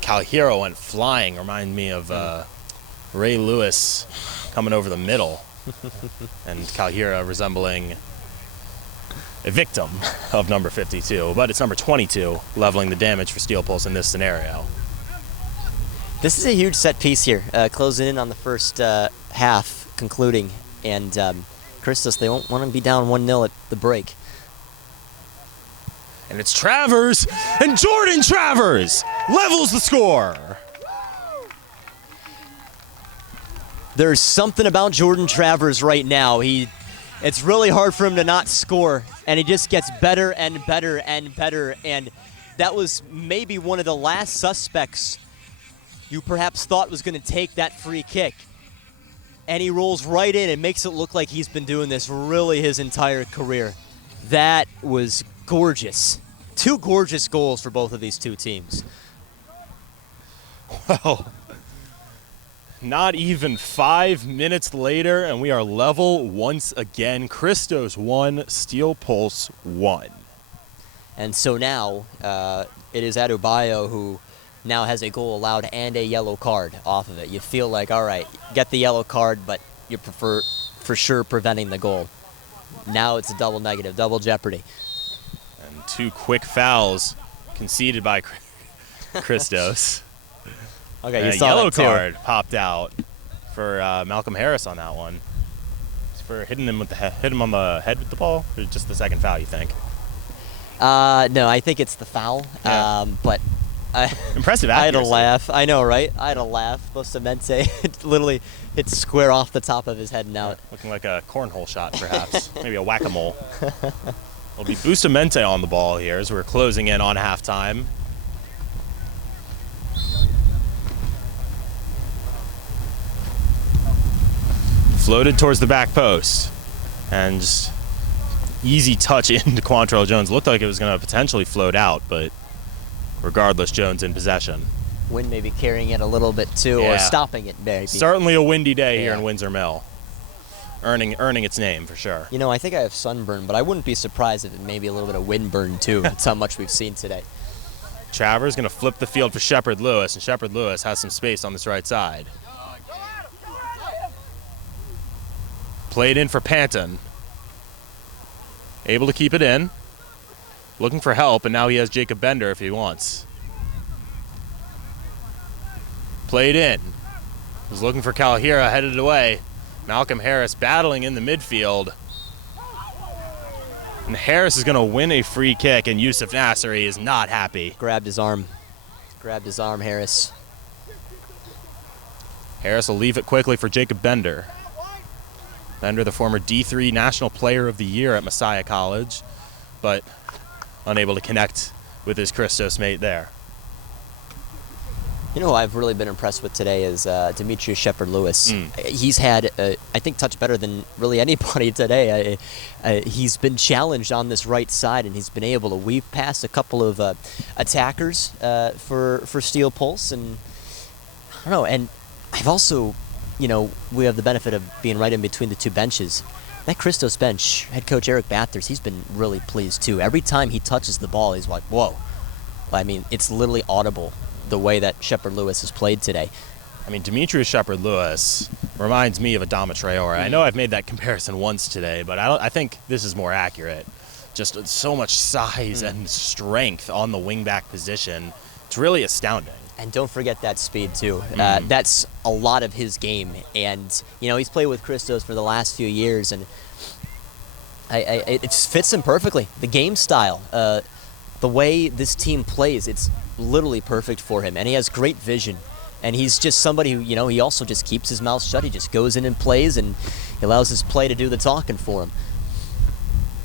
Calhero went flying reminded me of Ray Lewis coming over the middle. And Calhero resembling a victim of number 52. But it's number 22 leveling the damage for Steel Pulse in this scenario. This is a huge set piece here, closing in on the first half, concluding. And Christos, they won't want to be down 1-0 at the break. And it's Travers, and Jordan Travers levels the score. There's something about Jordan Travers right now. It's really hard for him to not score, and he just gets better and better and better. And that was maybe one of the last suspects you perhaps thought was going to take that free kick. And he rolls right in and makes it look like he's been doing this really his entire career. That was gorgeous. 2 gorgeous goals for both of these two teams. Well, not even 5 minutes later, and we are level once again. Christos 1, Steel Pulse 1. And so now it is Adebayo who now has a goal allowed and a yellow card off of it. You feel like, all right, get the yellow card, but you prefer for sure preventing the goal. Now it's a double negative, double jeopardy. And 2 quick fouls conceded by Christos. Okay, and you a saw yellow that too. card popped out for Malcolm Harris on that one. It's for hitting him hit him on the head with the ball, or just the second foul, you think? No, I think it's the foul. Yeah. But Impressive I had accuracy. a laugh. I know, right? I had a laugh. Bustamante it literally hit square off the top of his head and out. Looking like a cornhole shot, perhaps. Maybe a whack-a-mole. It'll be Bustamante on the ball here as we're closing in on halftime. Floated towards the back post. And just easy touch into Quantrell Jones. Looked like it was going to potentially float out, but regardless, Jones in possession. Wind maybe carrying it a little bit too, Yeah. or stopping it maybe. Certainly a windy day here Yeah. in Windsor Mill. Earning its name for sure. I think I have sunburn, but I wouldn't be surprised if it may be a little bit of windburn too. That's how much we've seen today. Travers going to flip the field for Shepard Lewis, and Shepard Lewis has some space on this right side. Played in for Panton. Able to keep it in. Looking for help, and now he has Jacob Bender if he wants. Played in. Was looking for Calhero, headed away. Malcolm Harris battling in the midfield. And Harris is going to win a free kick, and Yusuf Nasseri is not happy. Grabbed his arm, Harris. Harris will leave it quickly for Jacob Bender. Bender, the former D3 National Player of the Year at Messiah College, but unable to connect with his Christos mate there. Who I've really been impressed with today is Demetrius Shepard-Lewis. He's had, I think, touch better than really anybody today. He's been challenged on this right side, and he's been able to weave past a couple of attackers for Steel Pulse. And I don't know, and I've also, we have the benefit of being right in between the two benches. That Christos bench, head coach Eric Bathurst, he's been really pleased too. Every time he touches the ball, he's like, whoa. I mean, it's literally audible the way that Shepard-Lewis has played today. I mean, Demetrius Shepard-Lewis reminds me of Adama Traore. I know I've made that comparison once today, but I think this is more accurate. Just so much size and strength on the wingback position. It's really astounding. And don't forget that speed too. That's a lot of his game. And he's played with Christos for the last few years, and it fits him perfectly. The game style, the way this team plays, it's literally perfect for him. And he has great vision. And he's just somebody who, he also just keeps his mouth shut. He just goes in and plays, and he allows his play to do the talking for him.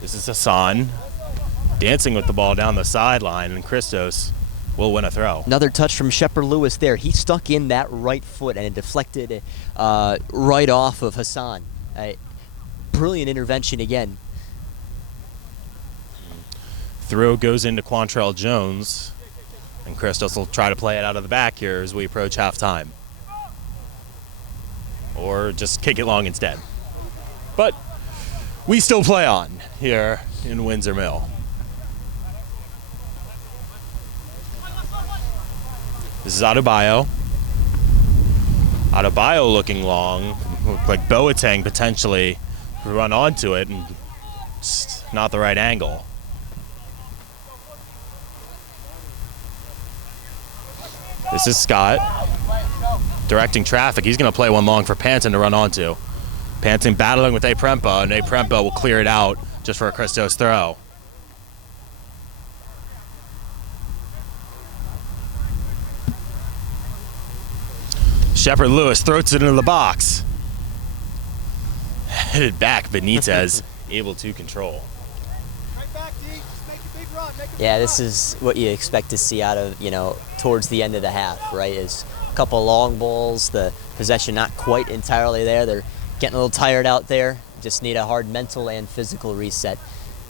This is Hassan dancing with the ball down the sideline, and Christos will win a throw. Another touch from Shepard-Lewis there. He stuck in that right foot, and it deflected right off of Hassan. Brilliant intervention again. Throw goes into Quantrell Jones, and Christos will try to play it out of the back here as we approach halftime. or just kick it long instead. But we still play on here in Windsor Mill. This is Adebayo. Adebayo looking long. Looked like Boateng potentially run onto it, and just not the right angle. This is Scott directing traffic. He's going to play one long for Panton to run onto. Panton battling with Aprempa, and Aprempa will clear it out just for a Christos throw. Shepard Lewis throws it into the box. Headed back, Benitez able to control. Right back, D. Just make a big run. Yeah, this is what you expect to see out of, towards the end of the half, right? Is a couple long balls, the possession not quite entirely there. They're getting a little tired out there. Just need a hard mental and physical reset.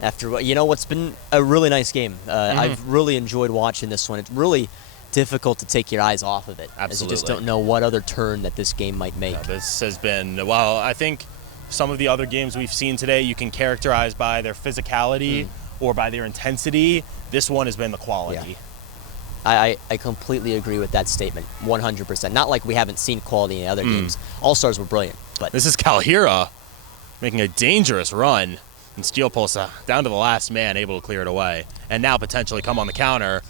After what's been a really nice game. I've really enjoyed watching this one. It's really difficult to take your eyes off of it. Absolutely. As you just don't know what other turn that this game might make. Yeah, this has been, well, I think some of the other games we've seen today you can characterize by their physicality or by their intensity. This one has been the quality. Yeah. I completely agree with that statement, 100%. Not like we haven't seen quality in other games. All-Stars were brilliant. But this is Kalhira making a dangerous run, and Steel Pulse down to the last man, able to clear it away, and now potentially come on the counter.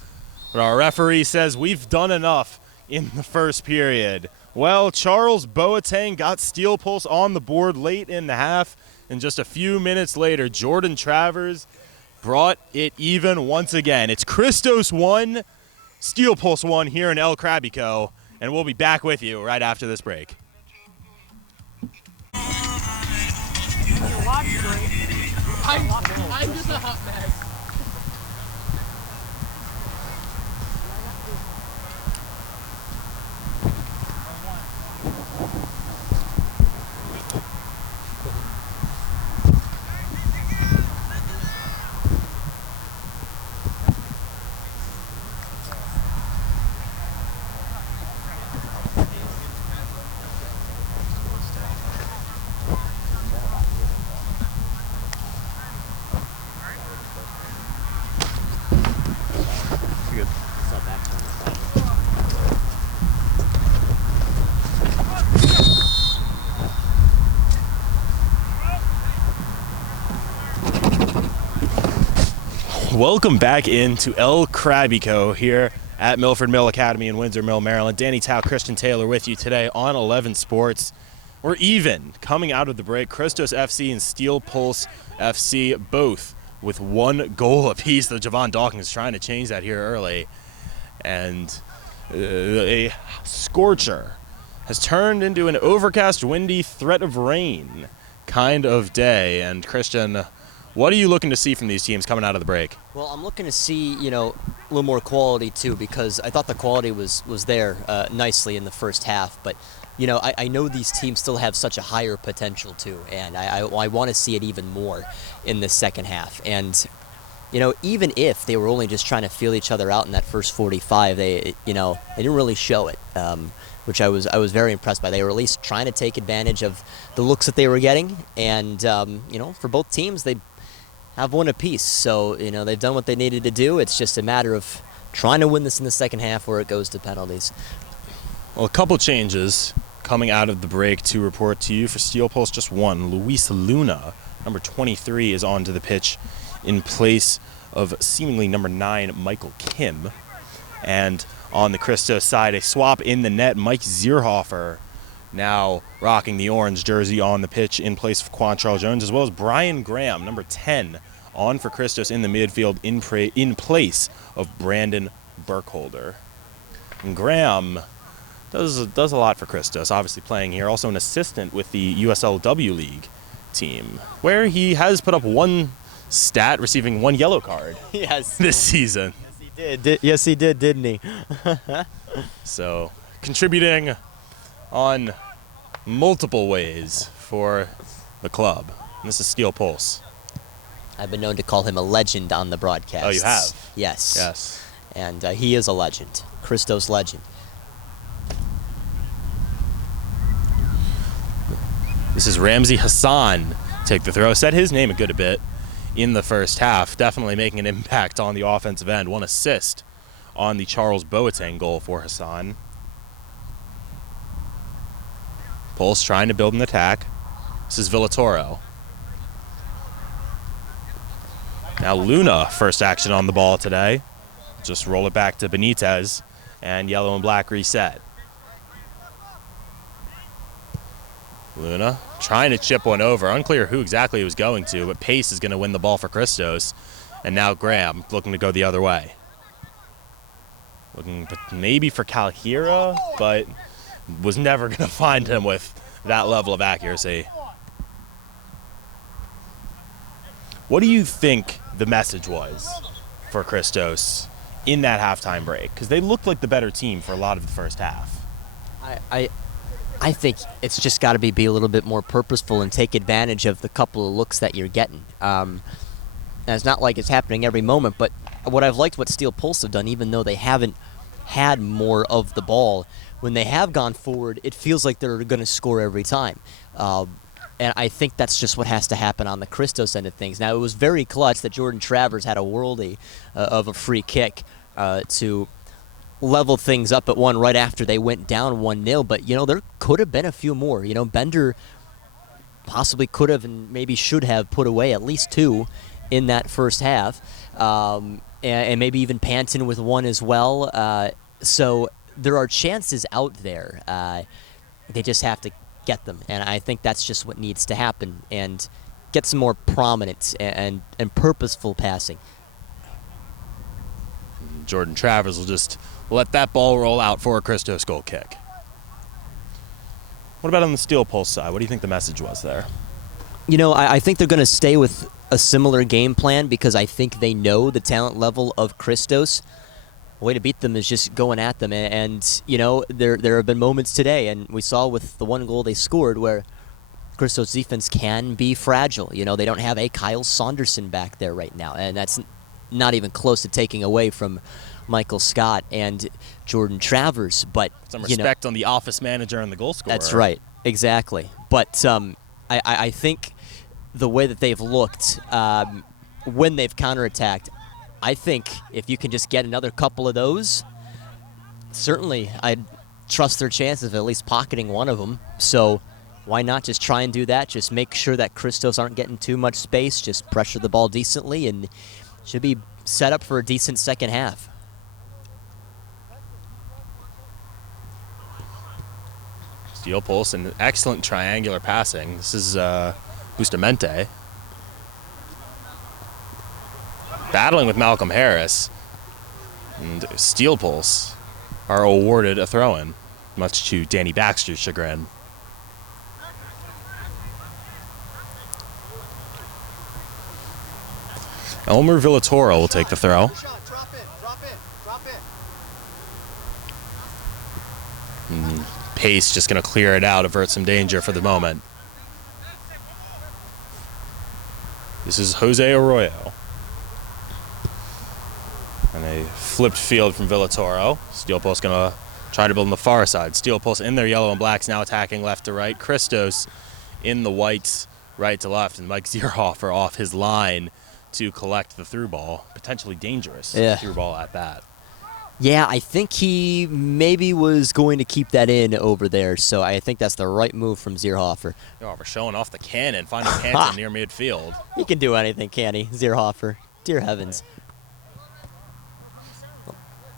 But our referee says we've done enough in the first period. Well, Charles Boateng got Steel Pulse on the board late in the half, and just a few minutes later, Jordan Travers brought it even once again. It's Christos 1, Steel Pulse 1 here in El Crabico, and we'll be back with you right after this break. I'm just a hot mess. Welcome back into El Crabico here at Milford Mill Academy in Windsor Mill, Maryland. Danny Tao, Christian Taylor with you today on 11 Sports. We're even coming out of the break. Christos FC and Steel Pulse FC both with one goal apiece. The Javon Dawkins trying to change that here early. And a scorcher has turned into an overcast, windy, threat of rain kind of day. And Christian, what are you looking to see from these teams coming out of the break? Well, I'm looking to see, a little more quality too, because I thought the quality was there nicely in the first half. But, I know these teams still have such a higher potential too, and I want to see it even more in the second half. And, even if they were only just trying to feel each other out in that first 45, they didn't really show it, which I was very impressed by. They were at least trying to take advantage of the looks that they were getting, and, for both teams, they have one apiece, so they've done what they needed to do. It's just a matter of trying to win this in the second half where it goes to penalties. Well, a couple changes coming out of the break to report to you. For Steel Pulse, just one. Luis Luna, number 23, is onto the pitch in place of seemingly number 9, Michael Kim. And on the Christos side, a swap in the net. Mike Zierhofer now rocking the orange jersey on the pitch in place of Quantrell Jones, as well as Brian Graham, number 10, on for Christos in the midfield in place of Brandon Burkholder. And Graham does a lot for Christos, obviously playing here, also an assistant with the USLW League team, where he has put up one stat, receiving one yellow card this season. Yes, he did, didn't he? So, contributing on multiple ways for the club. And this is Steel Pulse. I've been known to call him a legend on the broadcast. Oh, you have? Yes. Yes. And he is a legend. Christos legend. This is Ramsey Hassan take the throw. Said his name a good bit in the first half. Definitely making an impact on the offensive end. 1 assist on the Charles Boateng goal for Hassan. Pulse trying to build an attack. This is Villatoro. Now Luna, first action on the ball today. Just roll it back to Benitez, and yellow and black reset. Luna trying to chip one over. Unclear who exactly he was going to, but Pace is going to win the ball for Christos. And now Graham looking to go the other way. Looking maybe for Calhira, but was never going to find him with that level of accuracy. What do you think the message was for Christos in that halftime break? Because they looked like the better team for a lot of the first half. I think it's just got to be a little bit more purposeful and take advantage of the couple of looks that you're getting. And it's not like it's happening every moment, but what I've liked what Steel Pulse have done, even though they haven't had more of the ball, when they have gone forward, it feels like they're going to score every time. And I think that's just what has to happen on the Christos end of things. Now, it was very clutch that Jordan Travers had a worldie of a free kick to level things up at one right after they went down 1-0. But, there could have been a few more. Bender possibly could have and maybe should have put away at least 2 in that first half. And maybe even Panton with 1 as well. So there are chances out there. They just have to get them, and I think that's just what needs to happen, and get some more prominence and purposeful passing. Jordan Travers will just let that ball roll out for a Christos goal kick. What about on the Steel Pulse side? What do you think the message was there? I think they're going to stay with a similar game plan because I think they know the talent level of Christos. The way to beat them is just going at them, and there have been moments today, and we saw with the 1 goal they scored where Christos' defense can be fragile. They don't have a Kyle Saunderson back there right now, and that's not even close to taking away from Michael Scott and Jordan Travers. But some respect on the office manager and the goal scorer. That's right, exactly. But I think the way that they've looked when they've counterattacked, I think if you can just get another couple of those, certainly I'd trust their chances of at least pocketing one of them. So why not just try and do that? Just make sure that Christos aren't getting too much space. Just pressure the ball decently, and should be set up for a decent second half. Steel Pulse and excellent triangular passing. This is Bustamante. Battling with Malcolm Harris, and Steel Pulse are awarded a throw-in, much to Danny Baxter's chagrin. Elmer Villatoro will take the throw. And Pace just going to clear it out, avert some danger for the moment. This is Jose Arroyo. And a flipped field from Villatoro. Steel Pulse going to try to build on the far side. Steel Pulse in their yellow and blacks, now attacking left to right. Christos in the whites, right to left. And Mike Zierhofer off his line to collect the through ball. Potentially dangerous through ball at that. Yeah, I think he maybe was going to keep that in over there. So I think that's the right move from Zierhofer. Zierhofer showing off the cannon, finding Panton near midfield. He can do anything, can he? Zierhofer. Dear heavens.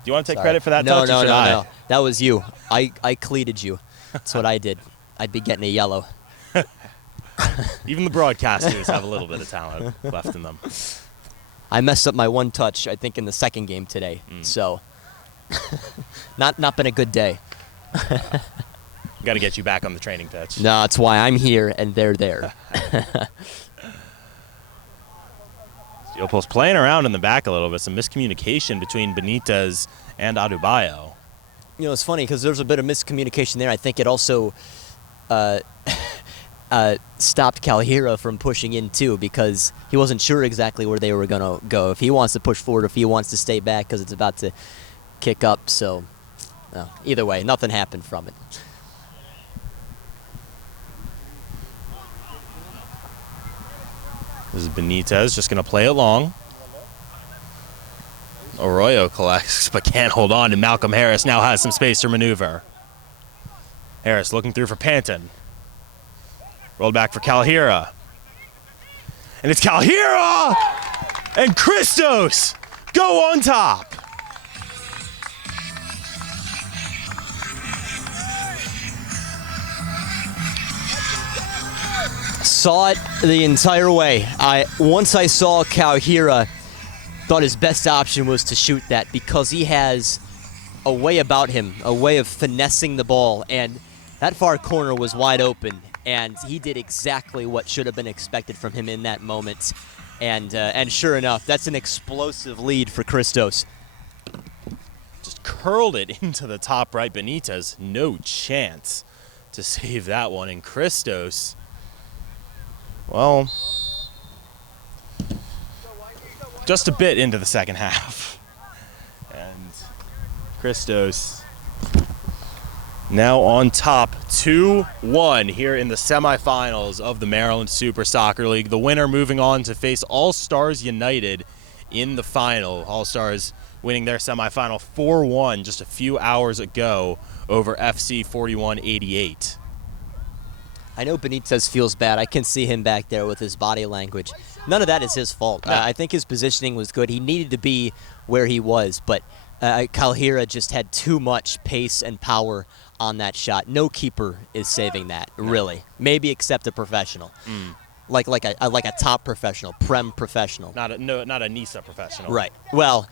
Do you want to take credit for that touch? No. That was you. I cleated you. That's what I did. I'd be getting a yellow. Even the broadcasters have a little bit of talent left in them. I messed up my one touch, I think, in the second game today. So, not been a good day. Got to get you back on the training pitch. No, that's why I'm here and they're there. Steel Pulse playing around in the back a little bit. Some miscommunication between Benitez and Adebayo. It's funny because there's a bit of miscommunication there. I think it also stopped Calhira from pushing in too because he wasn't sure exactly where they were going to go. If he wants to push forward, if he wants to stay back because it's about to kick up. So either way, nothing happened from it. This is Benitez just going to play it long. Arroyo collects, but can't hold on, and Malcolm Harris now has some space to maneuver. Harris looking through for Panton. Rolled back for Calhira. And it's Calhira! And Christos go on top. Saw it the entire way. Once I saw Calhira, thought his best option was to shoot that because he has a way about him, a way of finessing the ball, and that far corner was wide open, and he did exactly what should have been expected from him in that moment. And sure enough, that's an explosive lead for Christos. Just curled it into the top right. Benitez, no chance to save that one. And Christos, well, just a bit into the second half. And Christos now on top 2-1 here in the semifinals of the Maryland Super Soccer League. The winner moving on to face All-Stars United in the final. All-Stars winning their semifinal 4-1 just a few hours ago over FC 4188. I know Benitez feels bad. I can see him back there with his body language. None of that is his fault. No. I think his positioning was good. He needed to be where he was, but Calhira just had too much pace and power on that shot. No keeper is saving that, really. Maybe except a professional. Like a top professional, prem professional. Not a NISA professional. Right. Well,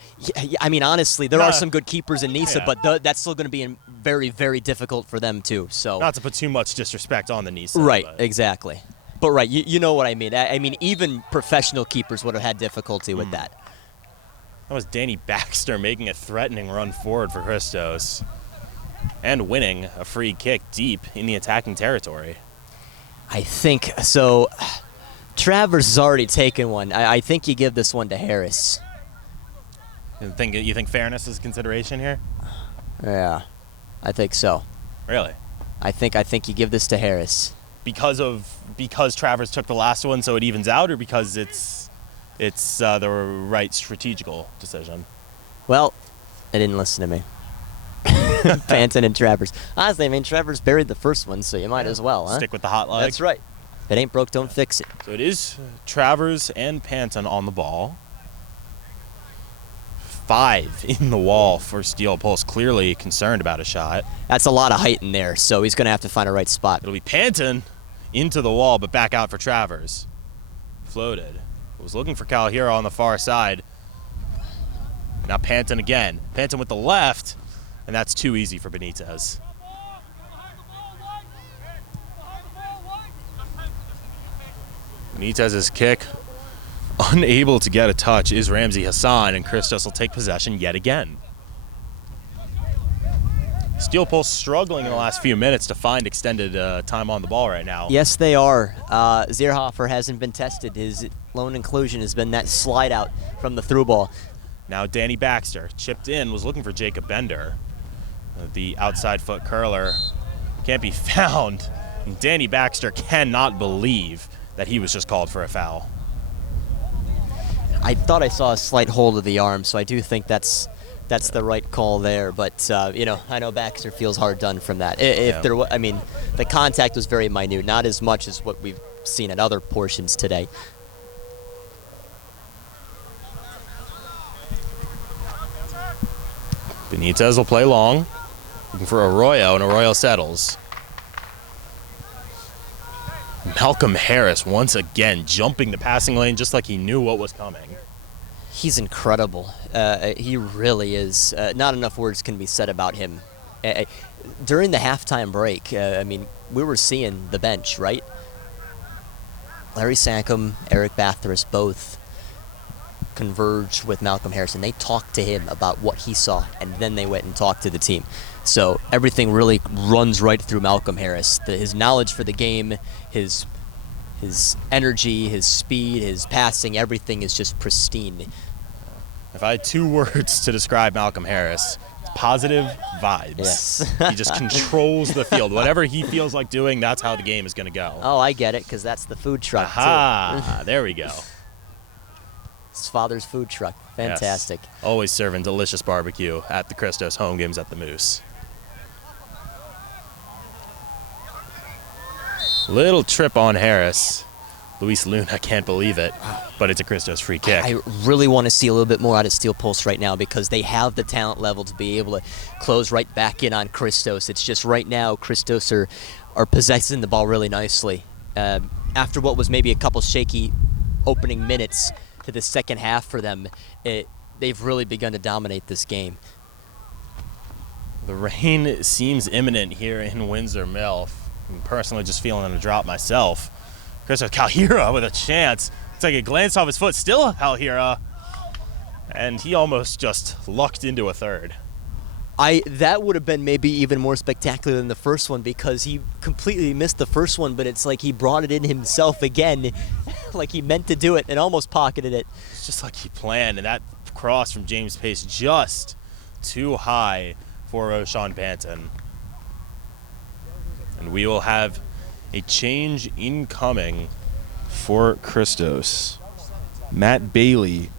I mean, honestly, there are some good keepers in NISA, Yeah. but that's still going to be very, very difficult for them too. So. Not to put too much disrespect on the NISA. Right. But Exactly. But right, you know what I mean. I mean, even professional keepers would have had difficulty with that. that was Danny Baxter making a threatening run forward for Christos and winning a free kick deep in the attacking territory. I think so. Travers has already taken one. I think you give this one to Harris. You think fairness is a consideration here? Yeah, I think so. Really? I think you give this to Harris. Because Travers took the last one, so it evens out, or because it's the right strategical decision? Well, they didn't listen to me. Panton and Travers. Honestly, I mean, Travers buried the first one, so you might as well, huh? Stick with the hot leg. That's right. If it ain't broke, don't fix it. So it is Travers and Panton on the ball. 5 in the wall for Steel Pulse, clearly concerned about a shot. That's a lot of height in there, so he's going to have to find a right spot. It'll be Panton into the wall, but back out for Travers. Floated. Was looking for Calhira on the far side. Now Panton again. Panton with the left, and that's too easy for Benitez. Benitez's kick, unable to get a touch, is Ramsey Hassan, and Christos will take possession yet again. Steel Pulse struggling in the last few minutes to find extended time on the ball right now. Yes, they are. Zierhofer hasn't been tested. His lone inclusion has been that slide out from the through ball. Now Danny Baxter chipped in, was looking for Jacob Bender. The outside foot curler can't be found. And Danny Baxter cannot believe that he was just called for a foul. I thought I saw a slight hold of the arm, so I do think that's the right call there. But I know Baxter feels hard done from that. If there, I mean, the contact was very minute, not as much as what we've seen at other portions today. Benitez will play long, looking for Arroyo, and Arroyo settles. Malcolm Harris once again jumping the passing lane just like he knew what was coming. He's incredible. He really is. Not enough words can be said about him. During the halftime break, I mean, we were seeing the bench, right? Larry Sankum, Eric Bathurst both converged with Malcolm Harris, and they talked to him about what he saw, and then they went and talked to the team. So everything really runs right through Malcolm Harris. His knowledge for the game, his energy, his speed, his passing, everything is just pristine. If I had 2 words to describe Malcolm Harris, it's positive vibes. Yes. He just controls the field. Whatever he feels like doing, that's how the game is going to go. Oh, I get it, because that's the food truck, Aha, there we go. His father's food truck. Fantastic. Yes. Always serving delicious barbecue at the Christos home games at the Moose. Little trip on Harris. Luis Luna can't believe it, but it's a Christos free kick. I really want to see a little bit more out of Steel Pulse right now, because they have the talent level to be able to close right back in on Christos. It's just right now Christos are possessing the ball really nicely. After what was maybe a couple shaky opening minutes to the second half for them, they've really begun to dominate this game. The rain seems imminent here in Windsor Mill. I'm personally just feeling a drop myself. Christos Calhira with a chance. It's like it glanced off his foot. Still Calhira. And he almost just lucked into a third. That would have been maybe even more spectacular than the first one, because he completely missed the first one, but it's like he brought it in himself again, like he meant to do it and almost pocketed it. It's just like he planned, and that cross from James Pace just too high for Roshan Panton. And we will have a change incoming for Christos. Matt Bailey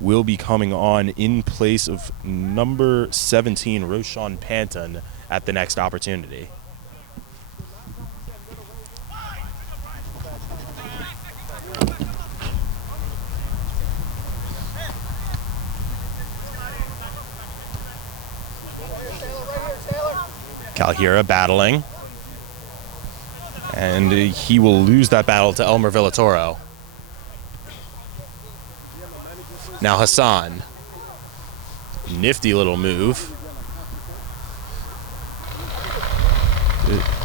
will be coming on in place of number 17, Roshan Panton, at the next opportunity. Calhira battling. And he will lose that battle to Elmer Villatoro. Now Hassan. Nifty little move.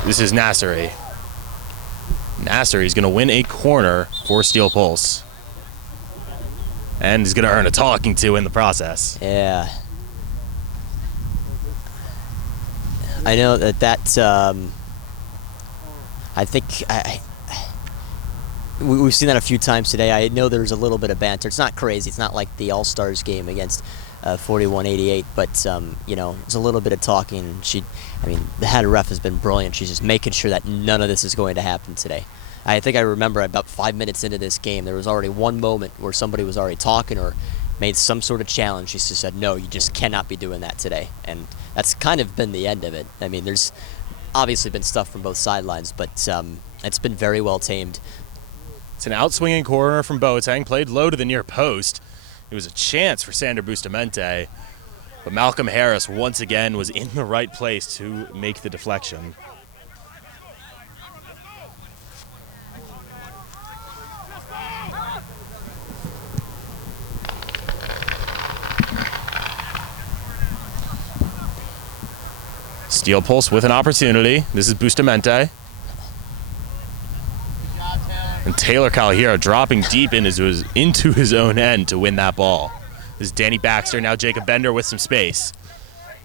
This is Nasseri. Nasseri's going to win a corner for Steel Pulse. And he's going to earn a talking to in the process. Yeah. I know that I think we've seen that a few times today. I know there's a little bit of banter. It's not crazy. It's not like the All-Stars game against 41-88, but you know, there's a little bit of talking. The head ref has been brilliant. She's just making sure that none of this is going to happen today. I think I remember about 5 minutes into this game, there was already one moment where somebody was already talking or made some sort of challenge. She just said, no, you just cannot be doing that today. And that's kind of been the end of it. I mean, there's obviously been stuff from both sidelines, but it's been very well tamed. It's an outswinging corner from Boateng, played low to the near post. It was a chance for Sander Bustamante, but Malcolm Harris once again was in the right place to make the deflection. Steel Pulse with an opportunity. This is Bustamante. And Taylor Calhira dropping deep into his own end to win that ball. This is Danny Baxter, now Jacob Bender with some space.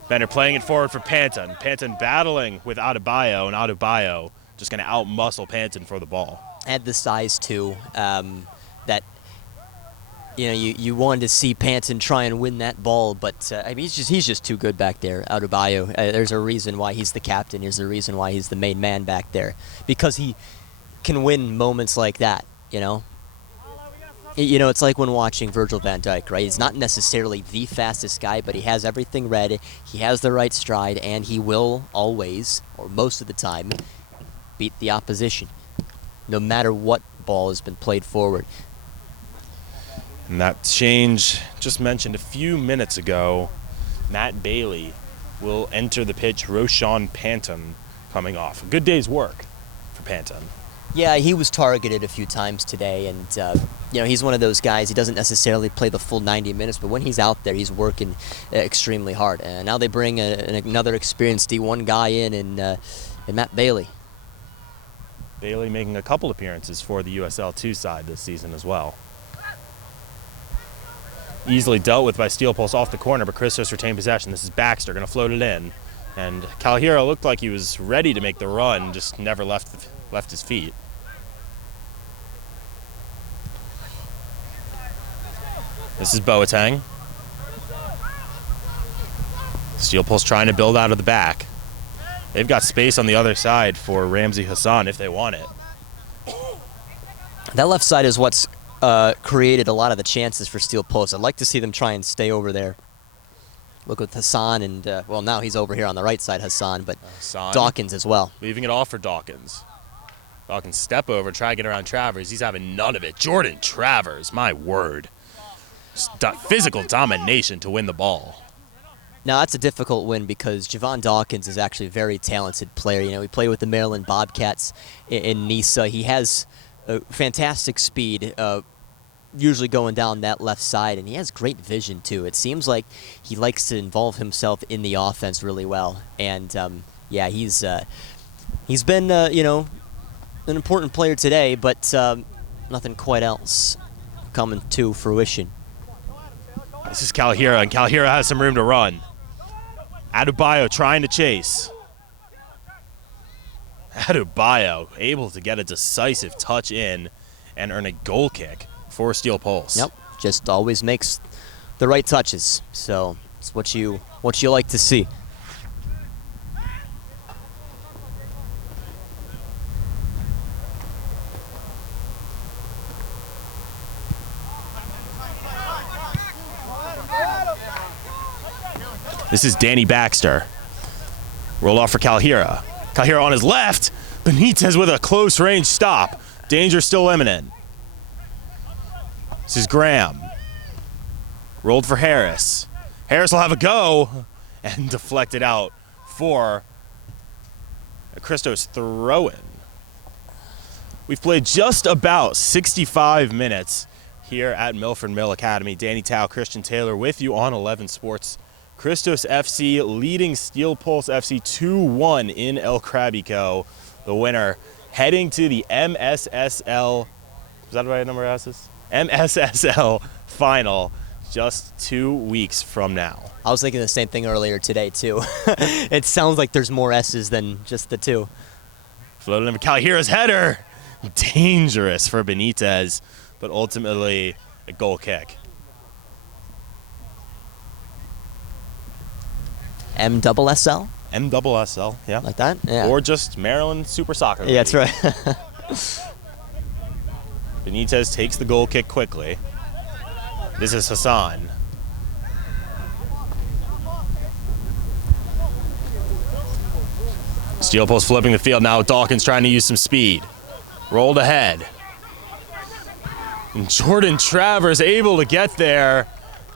Bender playing it forward for Panton. Panton battling with Adebayo, and Adebayo just going to out-muscle Panton for the ball. Had the size, too, that you wanted to see Panton try and win that ball, but he's just too good back there, Adebayo. There's a reason why he's the captain. There's a reason why he's the main man back there, because he can win moments like that. It's like when watching Virgil van Dijk, right? He's not necessarily the fastest guy, but he has everything read. He has the right stride, and he will always, or most of the time, beat the opposition, no matter what ball has been played forward. And that change just mentioned a few minutes ago, Matt Bailey will enter the pitch. Roshan Panton coming off. A good day's work for Panton. Yeah, he was targeted a few times today, and he's one of those guys. He doesn't necessarily play the full 90 minutes, but when he's out there, he's working extremely hard. And now they bring another experienced D1 guy in Matt Bailey. Bailey making a couple appearances for the USL 2 side this season as well. Easily dealt with by Steel Pulse off the corner, but Christos retained possession. This is Baxter going to float it in. And Calhira looked like he was ready to make the run, just never left his feet. This is Boateng. Steel Pulse trying to build out of the back. They've got space on the other side for Ramsey Hassan if they want it. That left side is what's created a lot of the chances for Steel Pulse. I'd like to see them try and stay over there. Look with Hassan and, well, now he's over here on the right side, Hassan, but Hassan Dawkins as well. leaving it off for Dawkins. Dawkins step over, try to get around Travers. He's having none of it. Jordan Travers, my word. Physical domination to win the ball. Now, that's a difficult win because Javon Dawkins is actually a very talented player. You know, he played with the Maryland Bobcats in Mssl. He has fantastic speed, usually going down that left side, and he has great vision, too. It seems like he likes to involve himself in the offense really well. And, yeah, he's been, you know, an important player today, but nothing quite else coming to fruition. This is Calhira, and Calhira has some room to run. Adebayo trying to chase. Adebayo able to get a decisive touch in and earn a goal kick for Steel Pulse. Yep, just always makes the right touches. So it's what you like to see. This is Danny Baxter. Roll off for Calhira. Calhira on his left. Benitez with a close range stop. Danger still imminent. This is Graham. Rolled for Harris. Harris will have a go and deflected out for a Christos throw-in. We've played just about 65 minutes here at Milford Mill Academy. Danny Tao, Christian Taylor with you on 11 Sports. Christos FC leading Steel Pulse FC 2-1 in El Crabico. The winner heading to the MSSL, is that the right number of S's? MSSL final just 2 weeks from now. I was thinking the same thing earlier today, too. It sounds like there's more S's than just the two. Floated in Calhira's header. Dangerous for Benitez, but ultimately a goal kick. MSSL? MSSL, yeah. Like that? Yeah. Or just Maryland Super Soccer League. Yeah, that's right. Benitez takes the goal kick quickly. This is Hassan. Steel Pulse flipping the field now. Dawkins trying to use some speed. Rolled ahead. And Jordan Travers able to get there.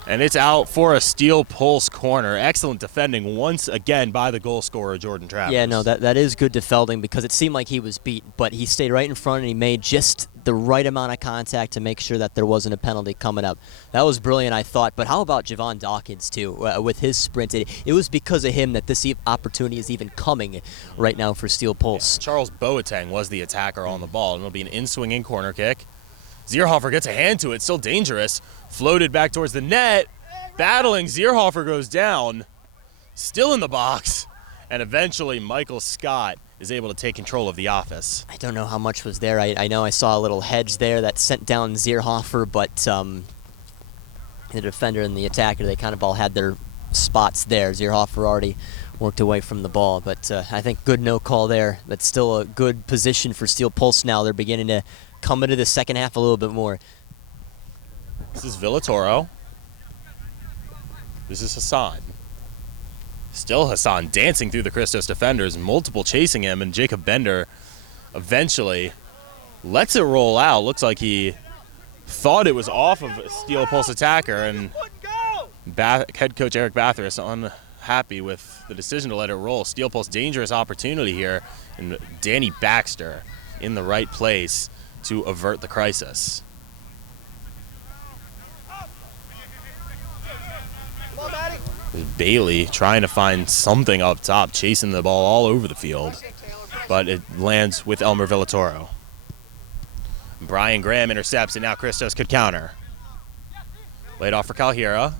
And it's out for a Steel Pulse corner. Excellent defending once again by the goal scorer, Jordan Travers. Yeah, no, that is good defending because it seemed like he was beat, but he stayed right in front and he made just the right amount of contact to make sure that there wasn't a penalty coming up. That was brilliant, I thought. But how about Javon Dawkins, too, with his sprint? It was because of him that this opportunity is even coming right now for Steel Pulse. Yeah, Charles Boateng was the attacker on the ball, and it'll be an in-swinging corner kick. Zierhofer gets a hand to it, still dangerous. Floated back towards the net. Battling, Zierhofer goes down. Still in the box. And eventually Michael Scott is able to take control of the office. I don't know how much was there. I know I saw a little hedge there that sent down Zierhofer, but the defender and the attacker, they kind of all had their spots there. Zierhofer already worked away from the ball, but I think good no call there. But still a good position for Steel Pulse now. They're beginning to come into the second half a little bit more. This is Villatoro. This is Hassan. Still Hassan dancing through the Christos defenders, multiple chasing him, and Jacob Bender eventually lets it roll out. Looks like he thought it was off of a Steel Pulse attacker, and head coach Eric Bathurst unhappy with the decision to let it roll. Steel Pulse dangerous opportunity here, and Danny Baxter in the right place to avert the crisis. Bailey trying to find something up top, chasing the ball all over the field, but it lands with Elmer Villatoro. Brian Graham intercepts, and now Christos could counter. Laid off for Calhira.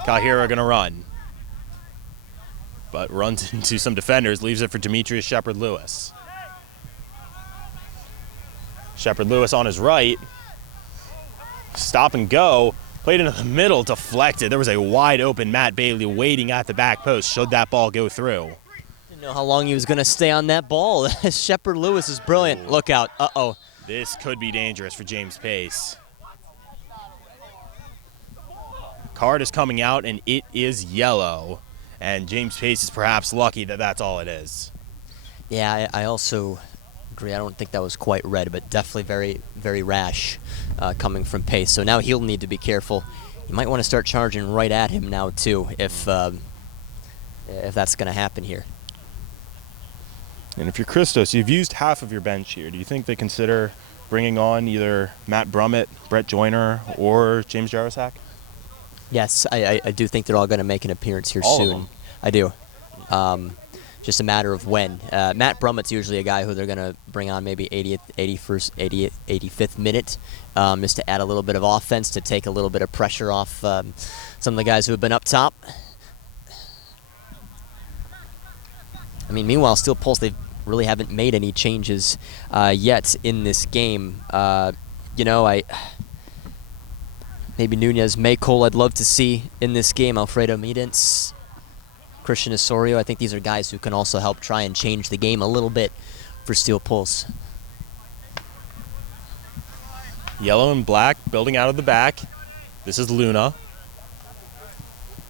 Calhira gonna run, but runs into some defenders, leaves it for Demetrius Shepard-Lewis. Shepard-Lewis on his right. Stop and go. Played into the middle, deflected. There was a wide open Matt Bailey waiting at the back post should that ball go through. Didn't know how long he was going to stay on that ball. Shepard Lewis is brilliant. Look out. Uh-oh. This could be dangerous for James Pace. Card is coming out, and it is yellow. And James Pace is perhaps lucky that that's all it is. Yeah, I also agree. I don't think that was quite red, but definitely very, very rash coming from Pace. So now he'll need to be careful. You might want to start charging right at him now, too, if that's going to happen here. And if you're Christos, you've used half of your bench here. Do you think they consider bringing on either Matt Brummett, Brett Joyner, or James Jarosak? Yes, I do think they're all going to make an appearance here All of soon. them. I do. Just a matter of when. Matt Brummett's usually a guy who they're going to bring on maybe 80th, 81st, 80th, 85th minute, just to add a little bit of offense, to take a little bit of pressure off some of the guys who have been up top. I mean, meanwhile, Steel Pulse, they really haven't made any changes yet in this game. Maybe Nunez, Maycole I'd love to see in this game. Alfredo Midens, Christian Osorio. I think these are guys who can also help try and change the game a little bit for Steel Pulse. Yellow and black building out of the back. This is Luna.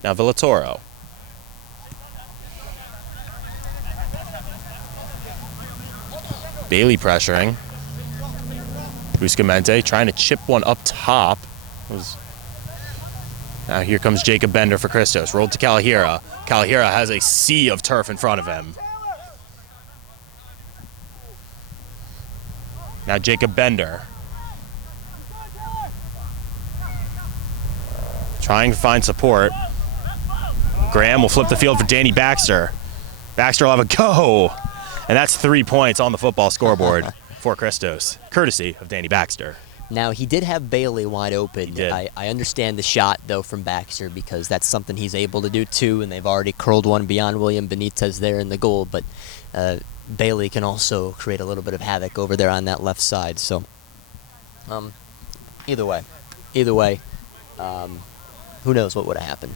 Now Villatoro. Bailey pressuring. Buscamente trying to chip one up top. Now here comes Jacob Bender for Christos. Rolled to Kalahira. Kalahira has a sea of turf in front of him. Now Jacob Bender. Trying to find support. Graham will flip the field for Danny Baxter. Baxter will have a go. And that's 3 points on the football scoreboard for Christos, courtesy of Danny Baxter. Now, he did have Bailey wide open. He did. I understand the shot, though, from Baxter, because that's something he's able to do, too, and they've already curled one beyond William Benitez there in the goal, but Bailey can also create a little bit of havoc over there on that left side. So, either way, who knows what would have happened.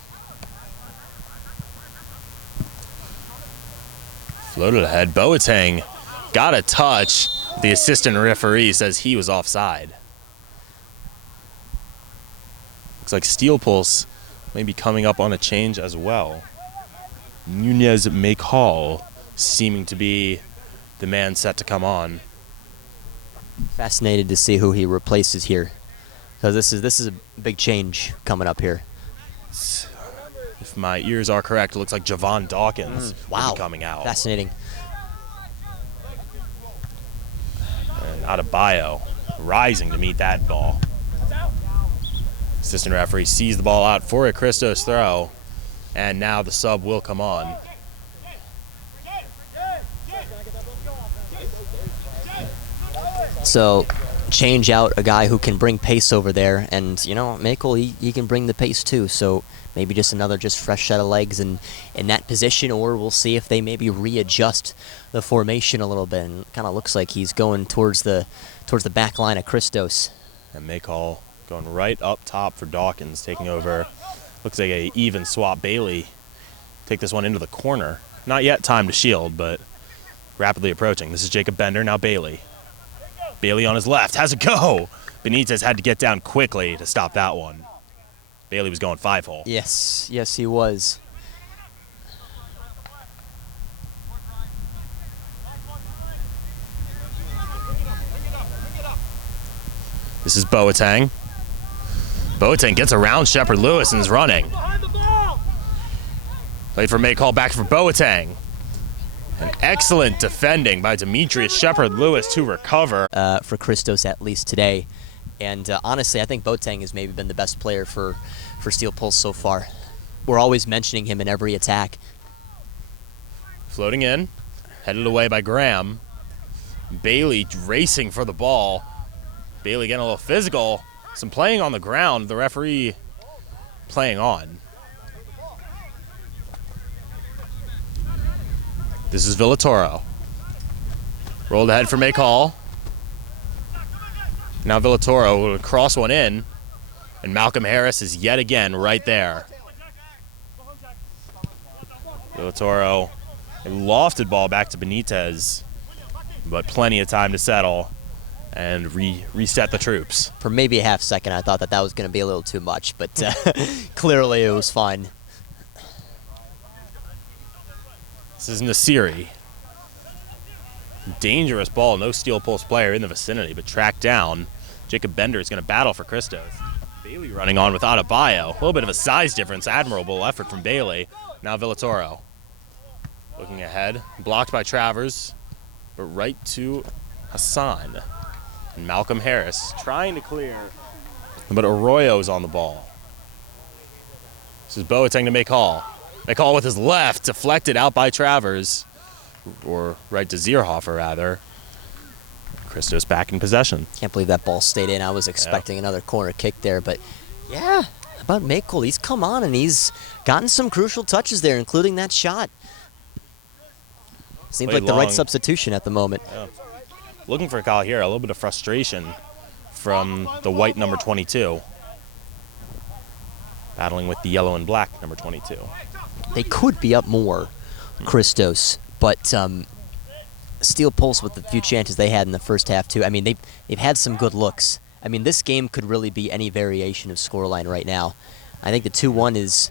Floated ahead. Boateng got a touch. The assistant referee says he was offside. Looks like Steel Pulse may be coming up on a change as well. Nunez Maycole seeming to be the man set to come on. Fascinated to see who he replaces here, because this is a big change coming up here. If my ears are correct, it looks like Javon Dawkins will Wow, be coming out. Fascinating. And Adebayo rising to meet that ball. Assistant referee sees the ball out for a Christos throw, and now the sub will come on. So, change out a guy who can bring pace over there, and Maycole, he can bring the pace too. So maybe just another fresh set of legs in that position, or we'll see if they maybe readjust the formation a little bit. And kind of looks like he's going towards the back line of Christos. And Maycole going right up top for Dawkins, taking over. Looks like a even swap. Bailey take this one into the corner. Not yet time to shield, but rapidly approaching. This is Jacob Bender, now Bailey. Bailey on his left, has a go. Benitez had to get down quickly to stop that one. Bailey was going 5-hole. Yes, he was. This is Boateng. Boateng gets around Shepard Lewis and is running. Played for Maycole, back for Boateng. An excellent defending by Demetrius Shepard Lewis to recover. For Christos at least today. And honestly, I think Boateng has maybe been the best player for Steel Pulse so far. We're always mentioning him in every attack. Floating in, headed away by Graham. Bailey racing for the ball. Bailey getting a little physical. Some playing on the ground. The referee playing on. This is Villatoro. Rolled ahead for Maycole. Now Villatoro will cross one in. And Malcolm Harris is yet again right there. Villatoro, a lofted ball back to Benitez, but plenty of time to settle and reset the troops. For maybe a half second, I thought that was going to be a little too much, but clearly it was fine. This is Mssl. Dangerous ball, no Steel Pulse player in the vicinity, but tracked down. Jacob Bender is going to battle for Christos. Bailey running on with Adebayo. A little bit of a size difference, admirable effort from Bailey. Now Villatoro. Looking ahead, blocked by Travers, but right to Hassan. And Malcolm Harris trying to clear, but Arroyo's on the ball. This is Boateng to Mssl. Mssl with his left, deflected out by Travers. Or right to Zierhofer, rather. Christos back in possession. Can't believe that ball stayed in. I was expecting another corner kick there, but yeah, about Mssl, he's come on and he's gotten some crucial touches there, including that shot. Seems like the right substitution at the moment. Yeah. Looking for Kyle here, a little bit of frustration from the white number 22. Battling with the yellow and black number 22. They could be up more, Christos, but Steel Pulse with the few chances they had in the first half too. I mean, they've had some good looks. I mean, this game could really be any variation of scoreline right now. I think the 2-1 is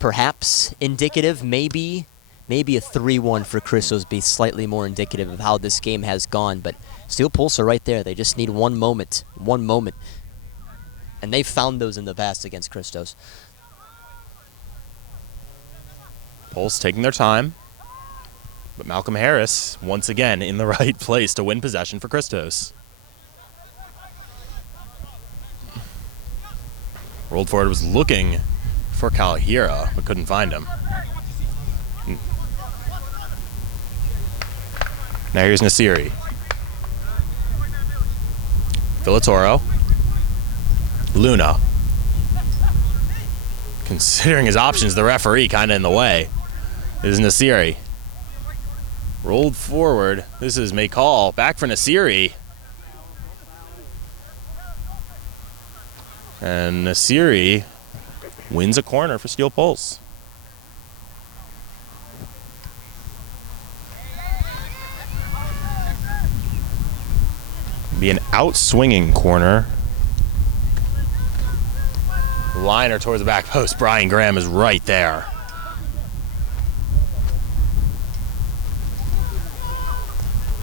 perhaps indicative, maybe a 3-1 for Christos be slightly more indicative of how this game has gone, but Steel Pulse are right there. They just need one moment. And they've found those in the past against Christos. Pulse taking their time. But Malcolm Harris, once again, in the right place to win possession for Christos. Rolled forward, was looking for Kalahira, but couldn't find him. Now here's Mssl. Villatoro. Luna. Considering his options, the referee kind of in the way. This is Mssl. Rolled forward. This is Mssl. Back for Mssl. And Mssl wins a corner for Steel Pulse. Be an out-swinging corner. Liner towards the back post. Brian Graham is right there.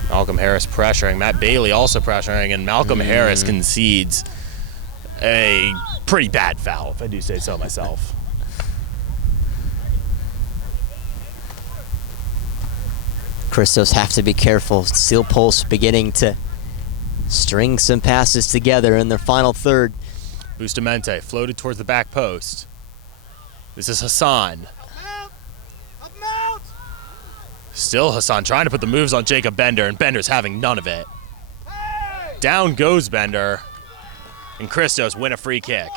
Malcolm Harris pressuring. Matt Bailey also pressuring. And Malcolm Harris concedes a pretty bad foul, if I do say so myself. Christos have to be careful. Steel Pulse beginning to string some passes together in their final third. Bustamante floated towards the back post. This is Hassan. Still Hassan trying to put the moves on Jacob Bender, and Bender's having none of it. Down goes Bender, and Christos win a free kick.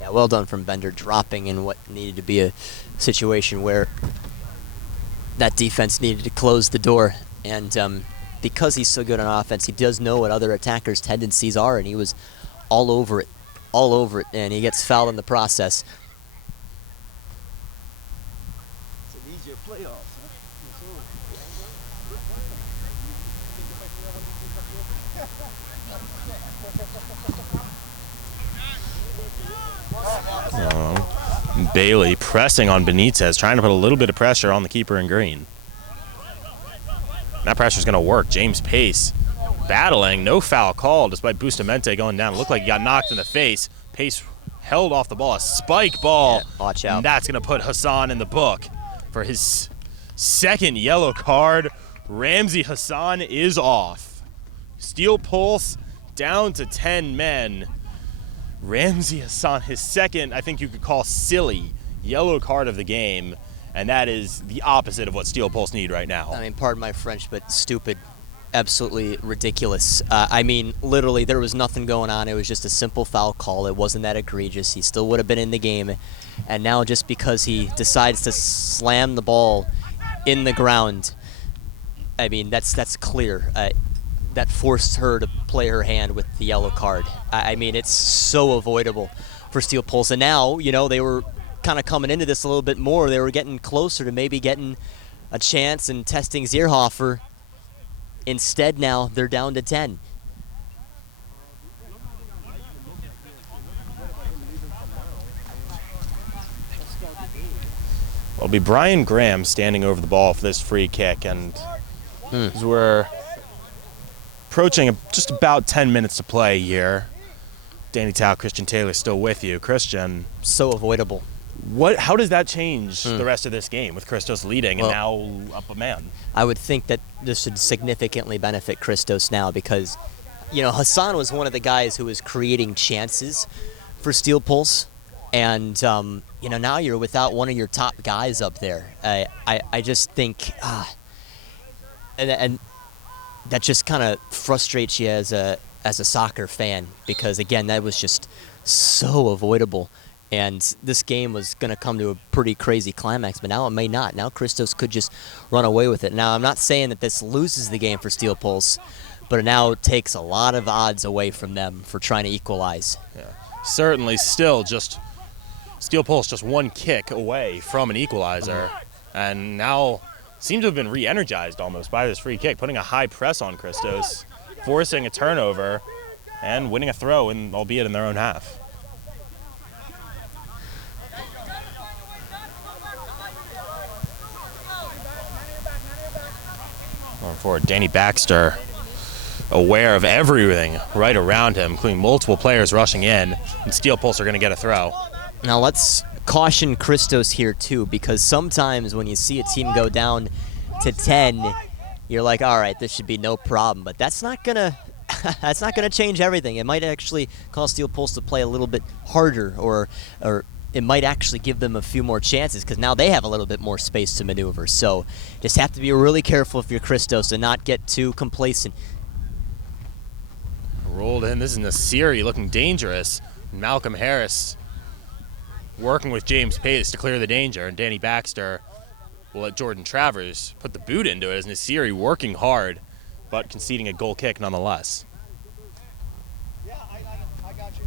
Yeah, well done from Bender, dropping in what needed to be a situation where that defense needed to close the door. And because he's so good on offense, he does know what other attackers' tendencies are, and he was all over it, and he gets fouled in the process. Bailey pressing on Benitez, trying to put a little bit of pressure on the keeper in green. That pressure's going to work. James Pace battling, no foul call despite Bustamante going down. It looked like he got knocked in the face. Pace held off the ball, a spike ball. Yeah, watch out. And that's going to put Hassan in the book for his second yellow card. Ramsey Hassan is off. Steel Pulse down to 10 men. Ramsey Hassan, his second, I think you could call silly, yellow card of the game. And that is the opposite of what Steel Pulse need right now. I mean, pardon my French, but stupid. Absolutely ridiculous. I mean, literally, there was nothing going on. It was just a simple foul call. It wasn't that egregious. He still would have been in the game. And now just because he decides to slam the ball in the ground, I mean, that's clear. that forced her to play her hand with the yellow card. I mean, it's so avoidable for Steel Pulse. And now, you know, they were kind of coming into this a little bit more. They were getting closer to maybe getting a chance and testing Zierhofer. Instead, now they're down to 10. It'll be Brian Graham standing over the ball for this free kick, and as we're approaching just about 10 minutes to play here. Danny Tao, Christian Taylor still with you. Christian. So avoidable. How does that change the rest of this game with Christos leading and now up a man? I would think that this would significantly benefit Christos now because, you know, Hassan was one of the guys who was creating chances for Steel Pulse. And, you know, now you're without one of your top guys up there. I just think, and that just kind of frustrates you as a soccer fan because, again, that was just so avoidable. And this game was going to come to a pretty crazy climax, but now it may not. Now Christos could just run away with it. Now, I'm not saying that this loses the game for Steel Pulse, but it now takes a lot of odds away from them for trying to equalize. Yeah. Certainly still just Steel Pulse just one kick away from an equalizer, and now seem to have been re-energized almost by this free kick, putting a high press on Christos, forcing a turnover, and winning a throw, albeit in their own half. Going forward, Danny Baxter, aware of everything right around him, including multiple players rushing in, and Steel Pulse are going to get a throw. Now let's caution Christos here too, because sometimes when you see a team go down to 10, you're like, all right, this should be no problem. But that's not gonna change everything. It might actually cause Steel Pulse to play a little bit harder, or it might actually give them a few more chances because now they have a little bit more space to maneuver. So just have to be really careful if you're Christos and not get too complacent. Rolled in. This is Nasiri looking dangerous. Malcolm Harris working with James Pace to clear the danger, and Danny Baxter will let Jordan Travers put the boot into it as Nasiri working hard, but conceding a goal kick nonetheless. Yeah, I got you.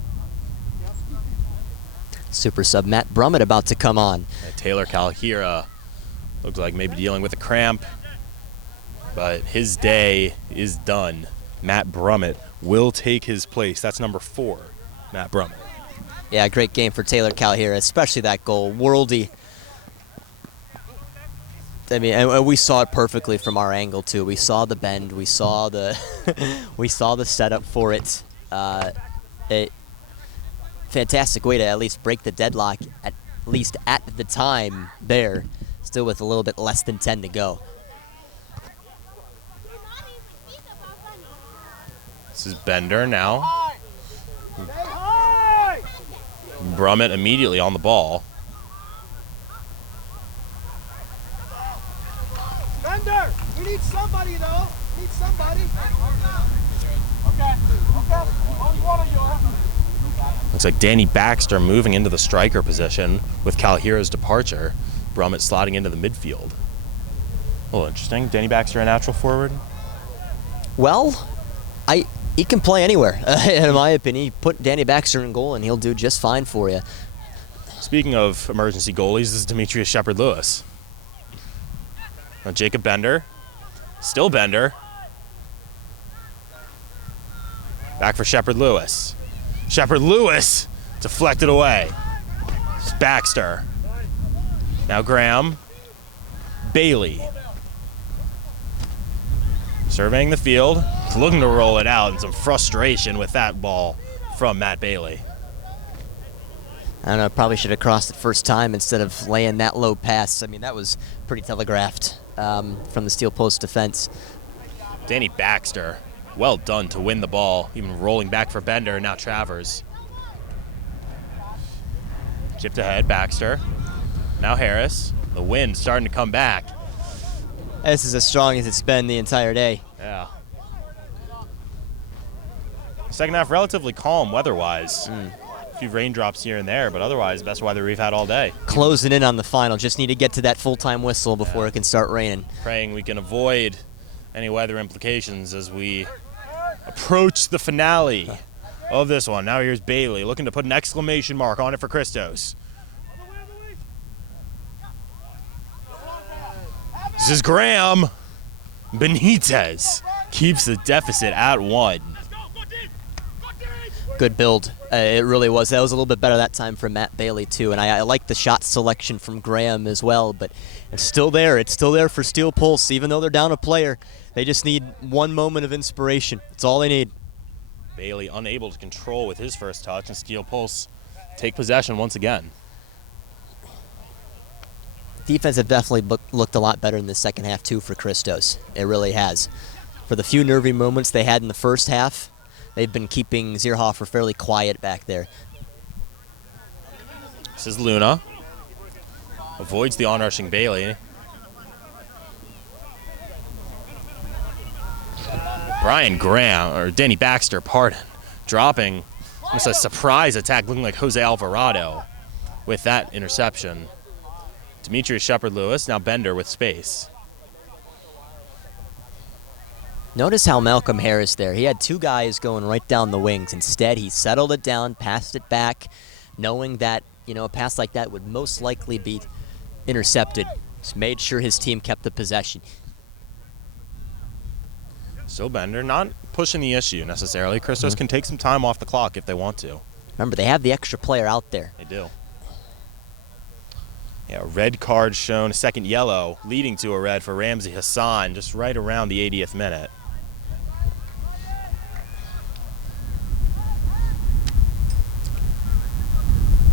Super sub Matt Brummett about to come on. Taylor Calhira looks like maybe dealing with a cramp, but his day is done. Matt Brummett will take his place. That's number 4, Matt Brummett. Yeah, great game for Taylor Calhira, especially that goal. Worldy. I mean, and we saw it perfectly from our angle too. We saw the bend. We saw the we saw the setup for it. A fantastic way to at least break the deadlock, at least at the time there, still with a little bit less than 10 to go. This is Bender now. Brummett immediately on the ball. Bender, we need somebody though. We need somebody. Okay. Only one of you. Looks like Danny Baxter moving into the striker position with Calhira's departure. Brummett sliding into the midfield. A little interesting. Danny Baxter a natural forward? Well, he can play anywhere, in my opinion. Put Danny Baxter in goal and he'll do just fine for you. Speaking of emergency goalies, this is Demetrius Shepard-Lewis. Now Jacob Bender. Still Bender. Back for Shepard-Lewis. Shepard-Lewis deflected away. It's Baxter. Now Graham. Bailey. Surveying the field, looking to roll it out, and some frustration with that ball from Matt Bailey. I don't know, probably should have crossed it first time instead of laying that low pass. I mean, that was pretty telegraphed from the Steel Post defense. Danny Baxter, well done to win the ball, even rolling back for Bender, now Travers. Chipped ahead, Baxter. Now Harris. The wind starting to come back. This is as strong as it's been the entire day. Yeah. Second half relatively calm weather-wise. A few raindrops here and there, but otherwise best weather we've had all day. Closing in on the final. Just need to get to that full-time whistle before it can start raining. Praying we can avoid any weather implications as we approach the finale of this one. Now here's Bailey looking to put an exclamation mark on it for Christos. This is Graham. Benitez keeps the deficit at 1. Good build. It really was. That was a little bit better that time from Matt Bailey, too. And I like the shot selection from Graham as well. But it's still there. It's still there for Steel Pulse. Even though they're down a player, they just need one moment of inspiration. That's all they need. Bailey unable to control with his first touch, and Steel Pulse take possession once again. Defense have definitely looked a lot better in the second half, too, for Christos. It really has. For the few nervy moments they had in the first half, they've been keeping Zierhofer fairly quiet back there. This is Luna. Avoids the onrushing Bailey. Brian Graham, or Danny Baxter, pardon, dropping almost a surprise attack looking like Jose Alvarado with that interception. Demetrius Shepard-Lewis, now Bender with space. Notice how Malcolm Harris there, he had two guys going right down the wings. Instead, he settled it down, passed it back, knowing that, a pass like that would most likely be intercepted. Just made sure his team kept the possession. So Bender not pushing the issue necessarily. Christos can take some time off the clock if they want to. Remember, they have the extra player out there. They do. Yeah, red card shown, a second yellow, leading to a red for Ramsey Hassan, just right around the 80th minute.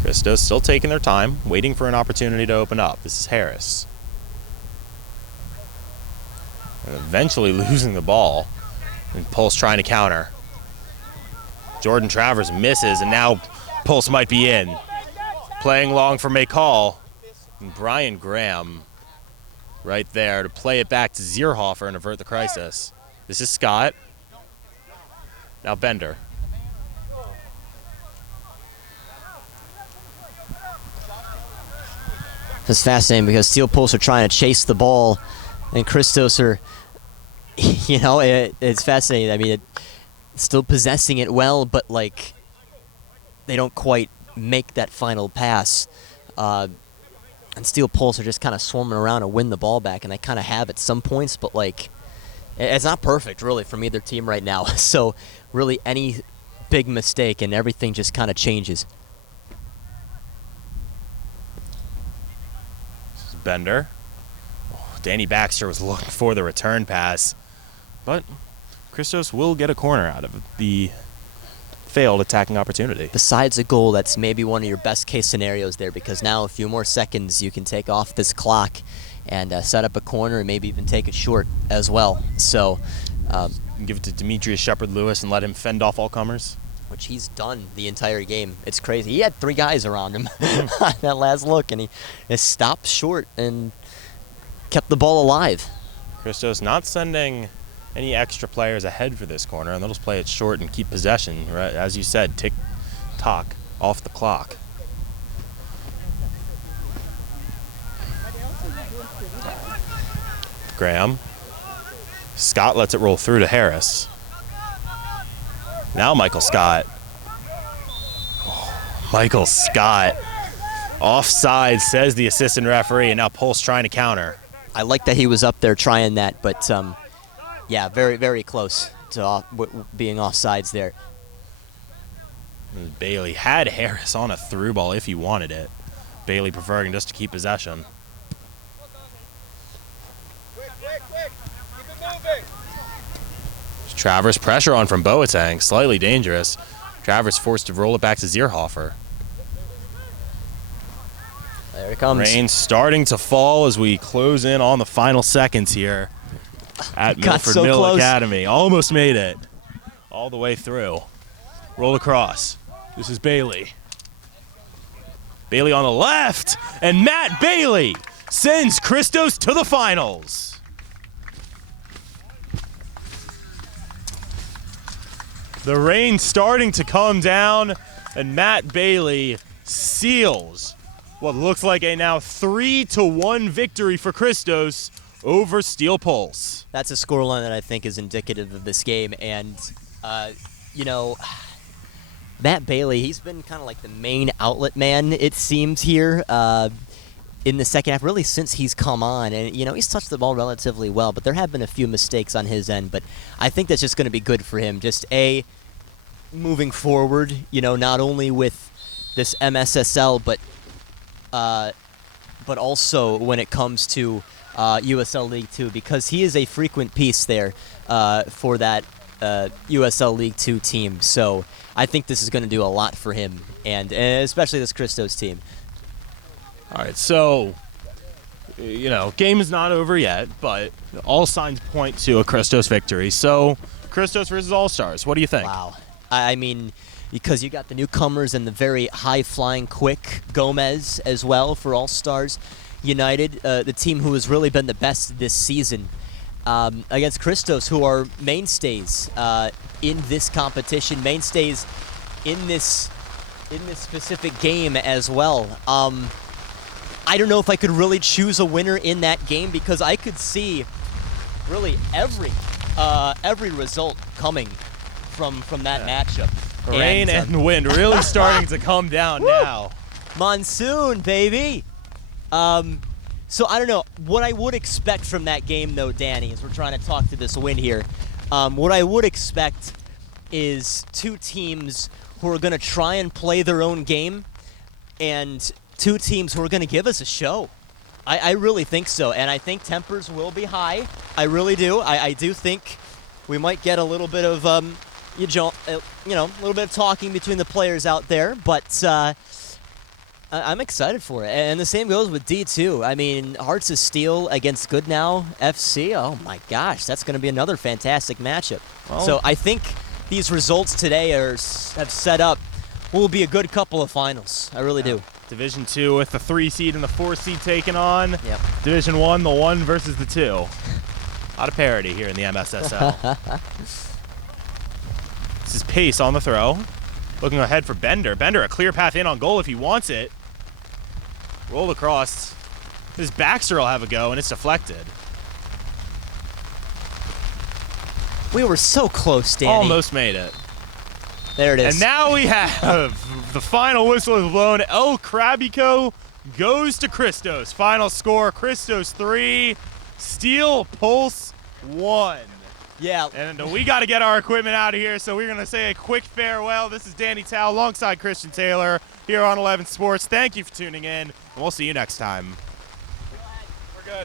Christos still taking their time, waiting for an opportunity to open up. This is Harris. And eventually losing the ball, and Pulse trying to counter. Jordan Travers misses, and now Pulse might be in. Playing long for McCall. And Brian Graham right there to play it back to Zierhofer and avert the crisis. This is Scott. Now Bender. It's fascinating because Steel Pulse are trying to chase the ball, and Christos are, it's fascinating. I mean, still possessing it well, but they don't quite make that final pass. And Steel Pulse are just kind of swarming around to win the ball back, and they kind of have at some points, but it's not perfect really from either team right now. So really any big mistake and everything just kind of changes. This is Bender. Danny Baxter was looking for the return pass, but Christos will get a corner out of the failed attacking opportunity. Besides a goal, that's maybe one of your best case scenarios there, because now a few more seconds you can take off this clock and set up a corner and maybe even take it short as well. So you can give it to Demetrius Shepard-Lewis and let him fend off all comers. Which he's done the entire game. It's crazy. He had 3 guys around him on that last look, and he stopped short and kept the ball alive. Christos not sending any extra players ahead for this corner, and they'll just play it short and keep possession, right? As you said, tick-tock off the clock. Graham. Scott lets it roll through to Harris. Now Michael Scott. Michael Scott. Offside, says the assistant referee, and now Pulse trying to counter. I like that he was up there trying that, but yeah, very, very close to being offsides there. And Bailey had Harris on a through ball if he wanted it. Bailey preferring just to keep possession. Travers pressure on from Boateng, slightly dangerous. Travers forced to roll it back to Zierhofer. There it comes. Rain starting to fall as we close in on the final seconds here at Milford Mill Academy. Almost made it. All the way through. Roll across. This is Bailey. Bailey on the left, and Matt Bailey sends Christos to the finals. The rain starting to come down, and Matt Bailey seals what looks like a now 3-1 victory for Christos over Steel Pulse. That's a scoreline that I think is indicative of this game, and You know, Matt Bailey, he's been kind of like the main outlet man, it seems, here in the second half, really since he's come on. And, you know, he's touched the ball relatively well, but there have been a few mistakes on his end. But I think that's just going to be good for him. Just, moving forward, you know, not only with this MSSL, but also when it comes to USL League 2, because he is a frequent piece there for that USL League 2 team. So I think this is going to do a lot for him, and especially this Christos team. All right, so, you know, game is not over yet, but all signs point to a Christos victory. So, Christos versus All-Stars, what do you think? Wow. I mean, because you got the newcomers and the very high-flying, quick Gomez as well for All-Stars United, the team who has really been the best this season, against Christos, who are mainstays in this competition, mainstays in this specific game as well. I don't know if I could really choose a winner in that game, because I could see really every result coming from that matchup. Rain and wind really starting to come down now. Monsoon, baby. So I don't know. What I would expect from that game, though, Danny, as we're trying to talk to this win here, what I would expect is two teams who are going to try and play their own game, and two teams who are going to give us a show. I really think so, and I think tempers will be high. I really do. I do think we might get a little bit of, a little bit of talking between the players out there, but I'm excited for it. And the same goes with D2. I mean, Hearts of Steel against Goodnow FC. Oh my gosh, that's going to be another fantastic matchup. Well, so I think these results today have set up what will be a good couple of finals. I really do. Division 2 with the 3 seed and the 4 seed taken on. Yep. Division 1, the 1 versus the 2. A lot of parity here in the MSSL. This is Pace on the throw. Looking ahead for Bender. Bender, a clear path in on goal if he wants it. Rolled across. This Baxter will have a go, and it's deflected. We were so close, Danny. Almost made it. There it is. And now we have the final whistle is blown. El Krabico goes to Christos. Final score, Christos 3, Steel Pulse 1. Yeah. And we got to get our equipment out of here, so we're going to say a quick farewell. This is Danny Tao alongside Christian Taylor here on 11 Sports. Thank you for tuning in, and we'll see you next time.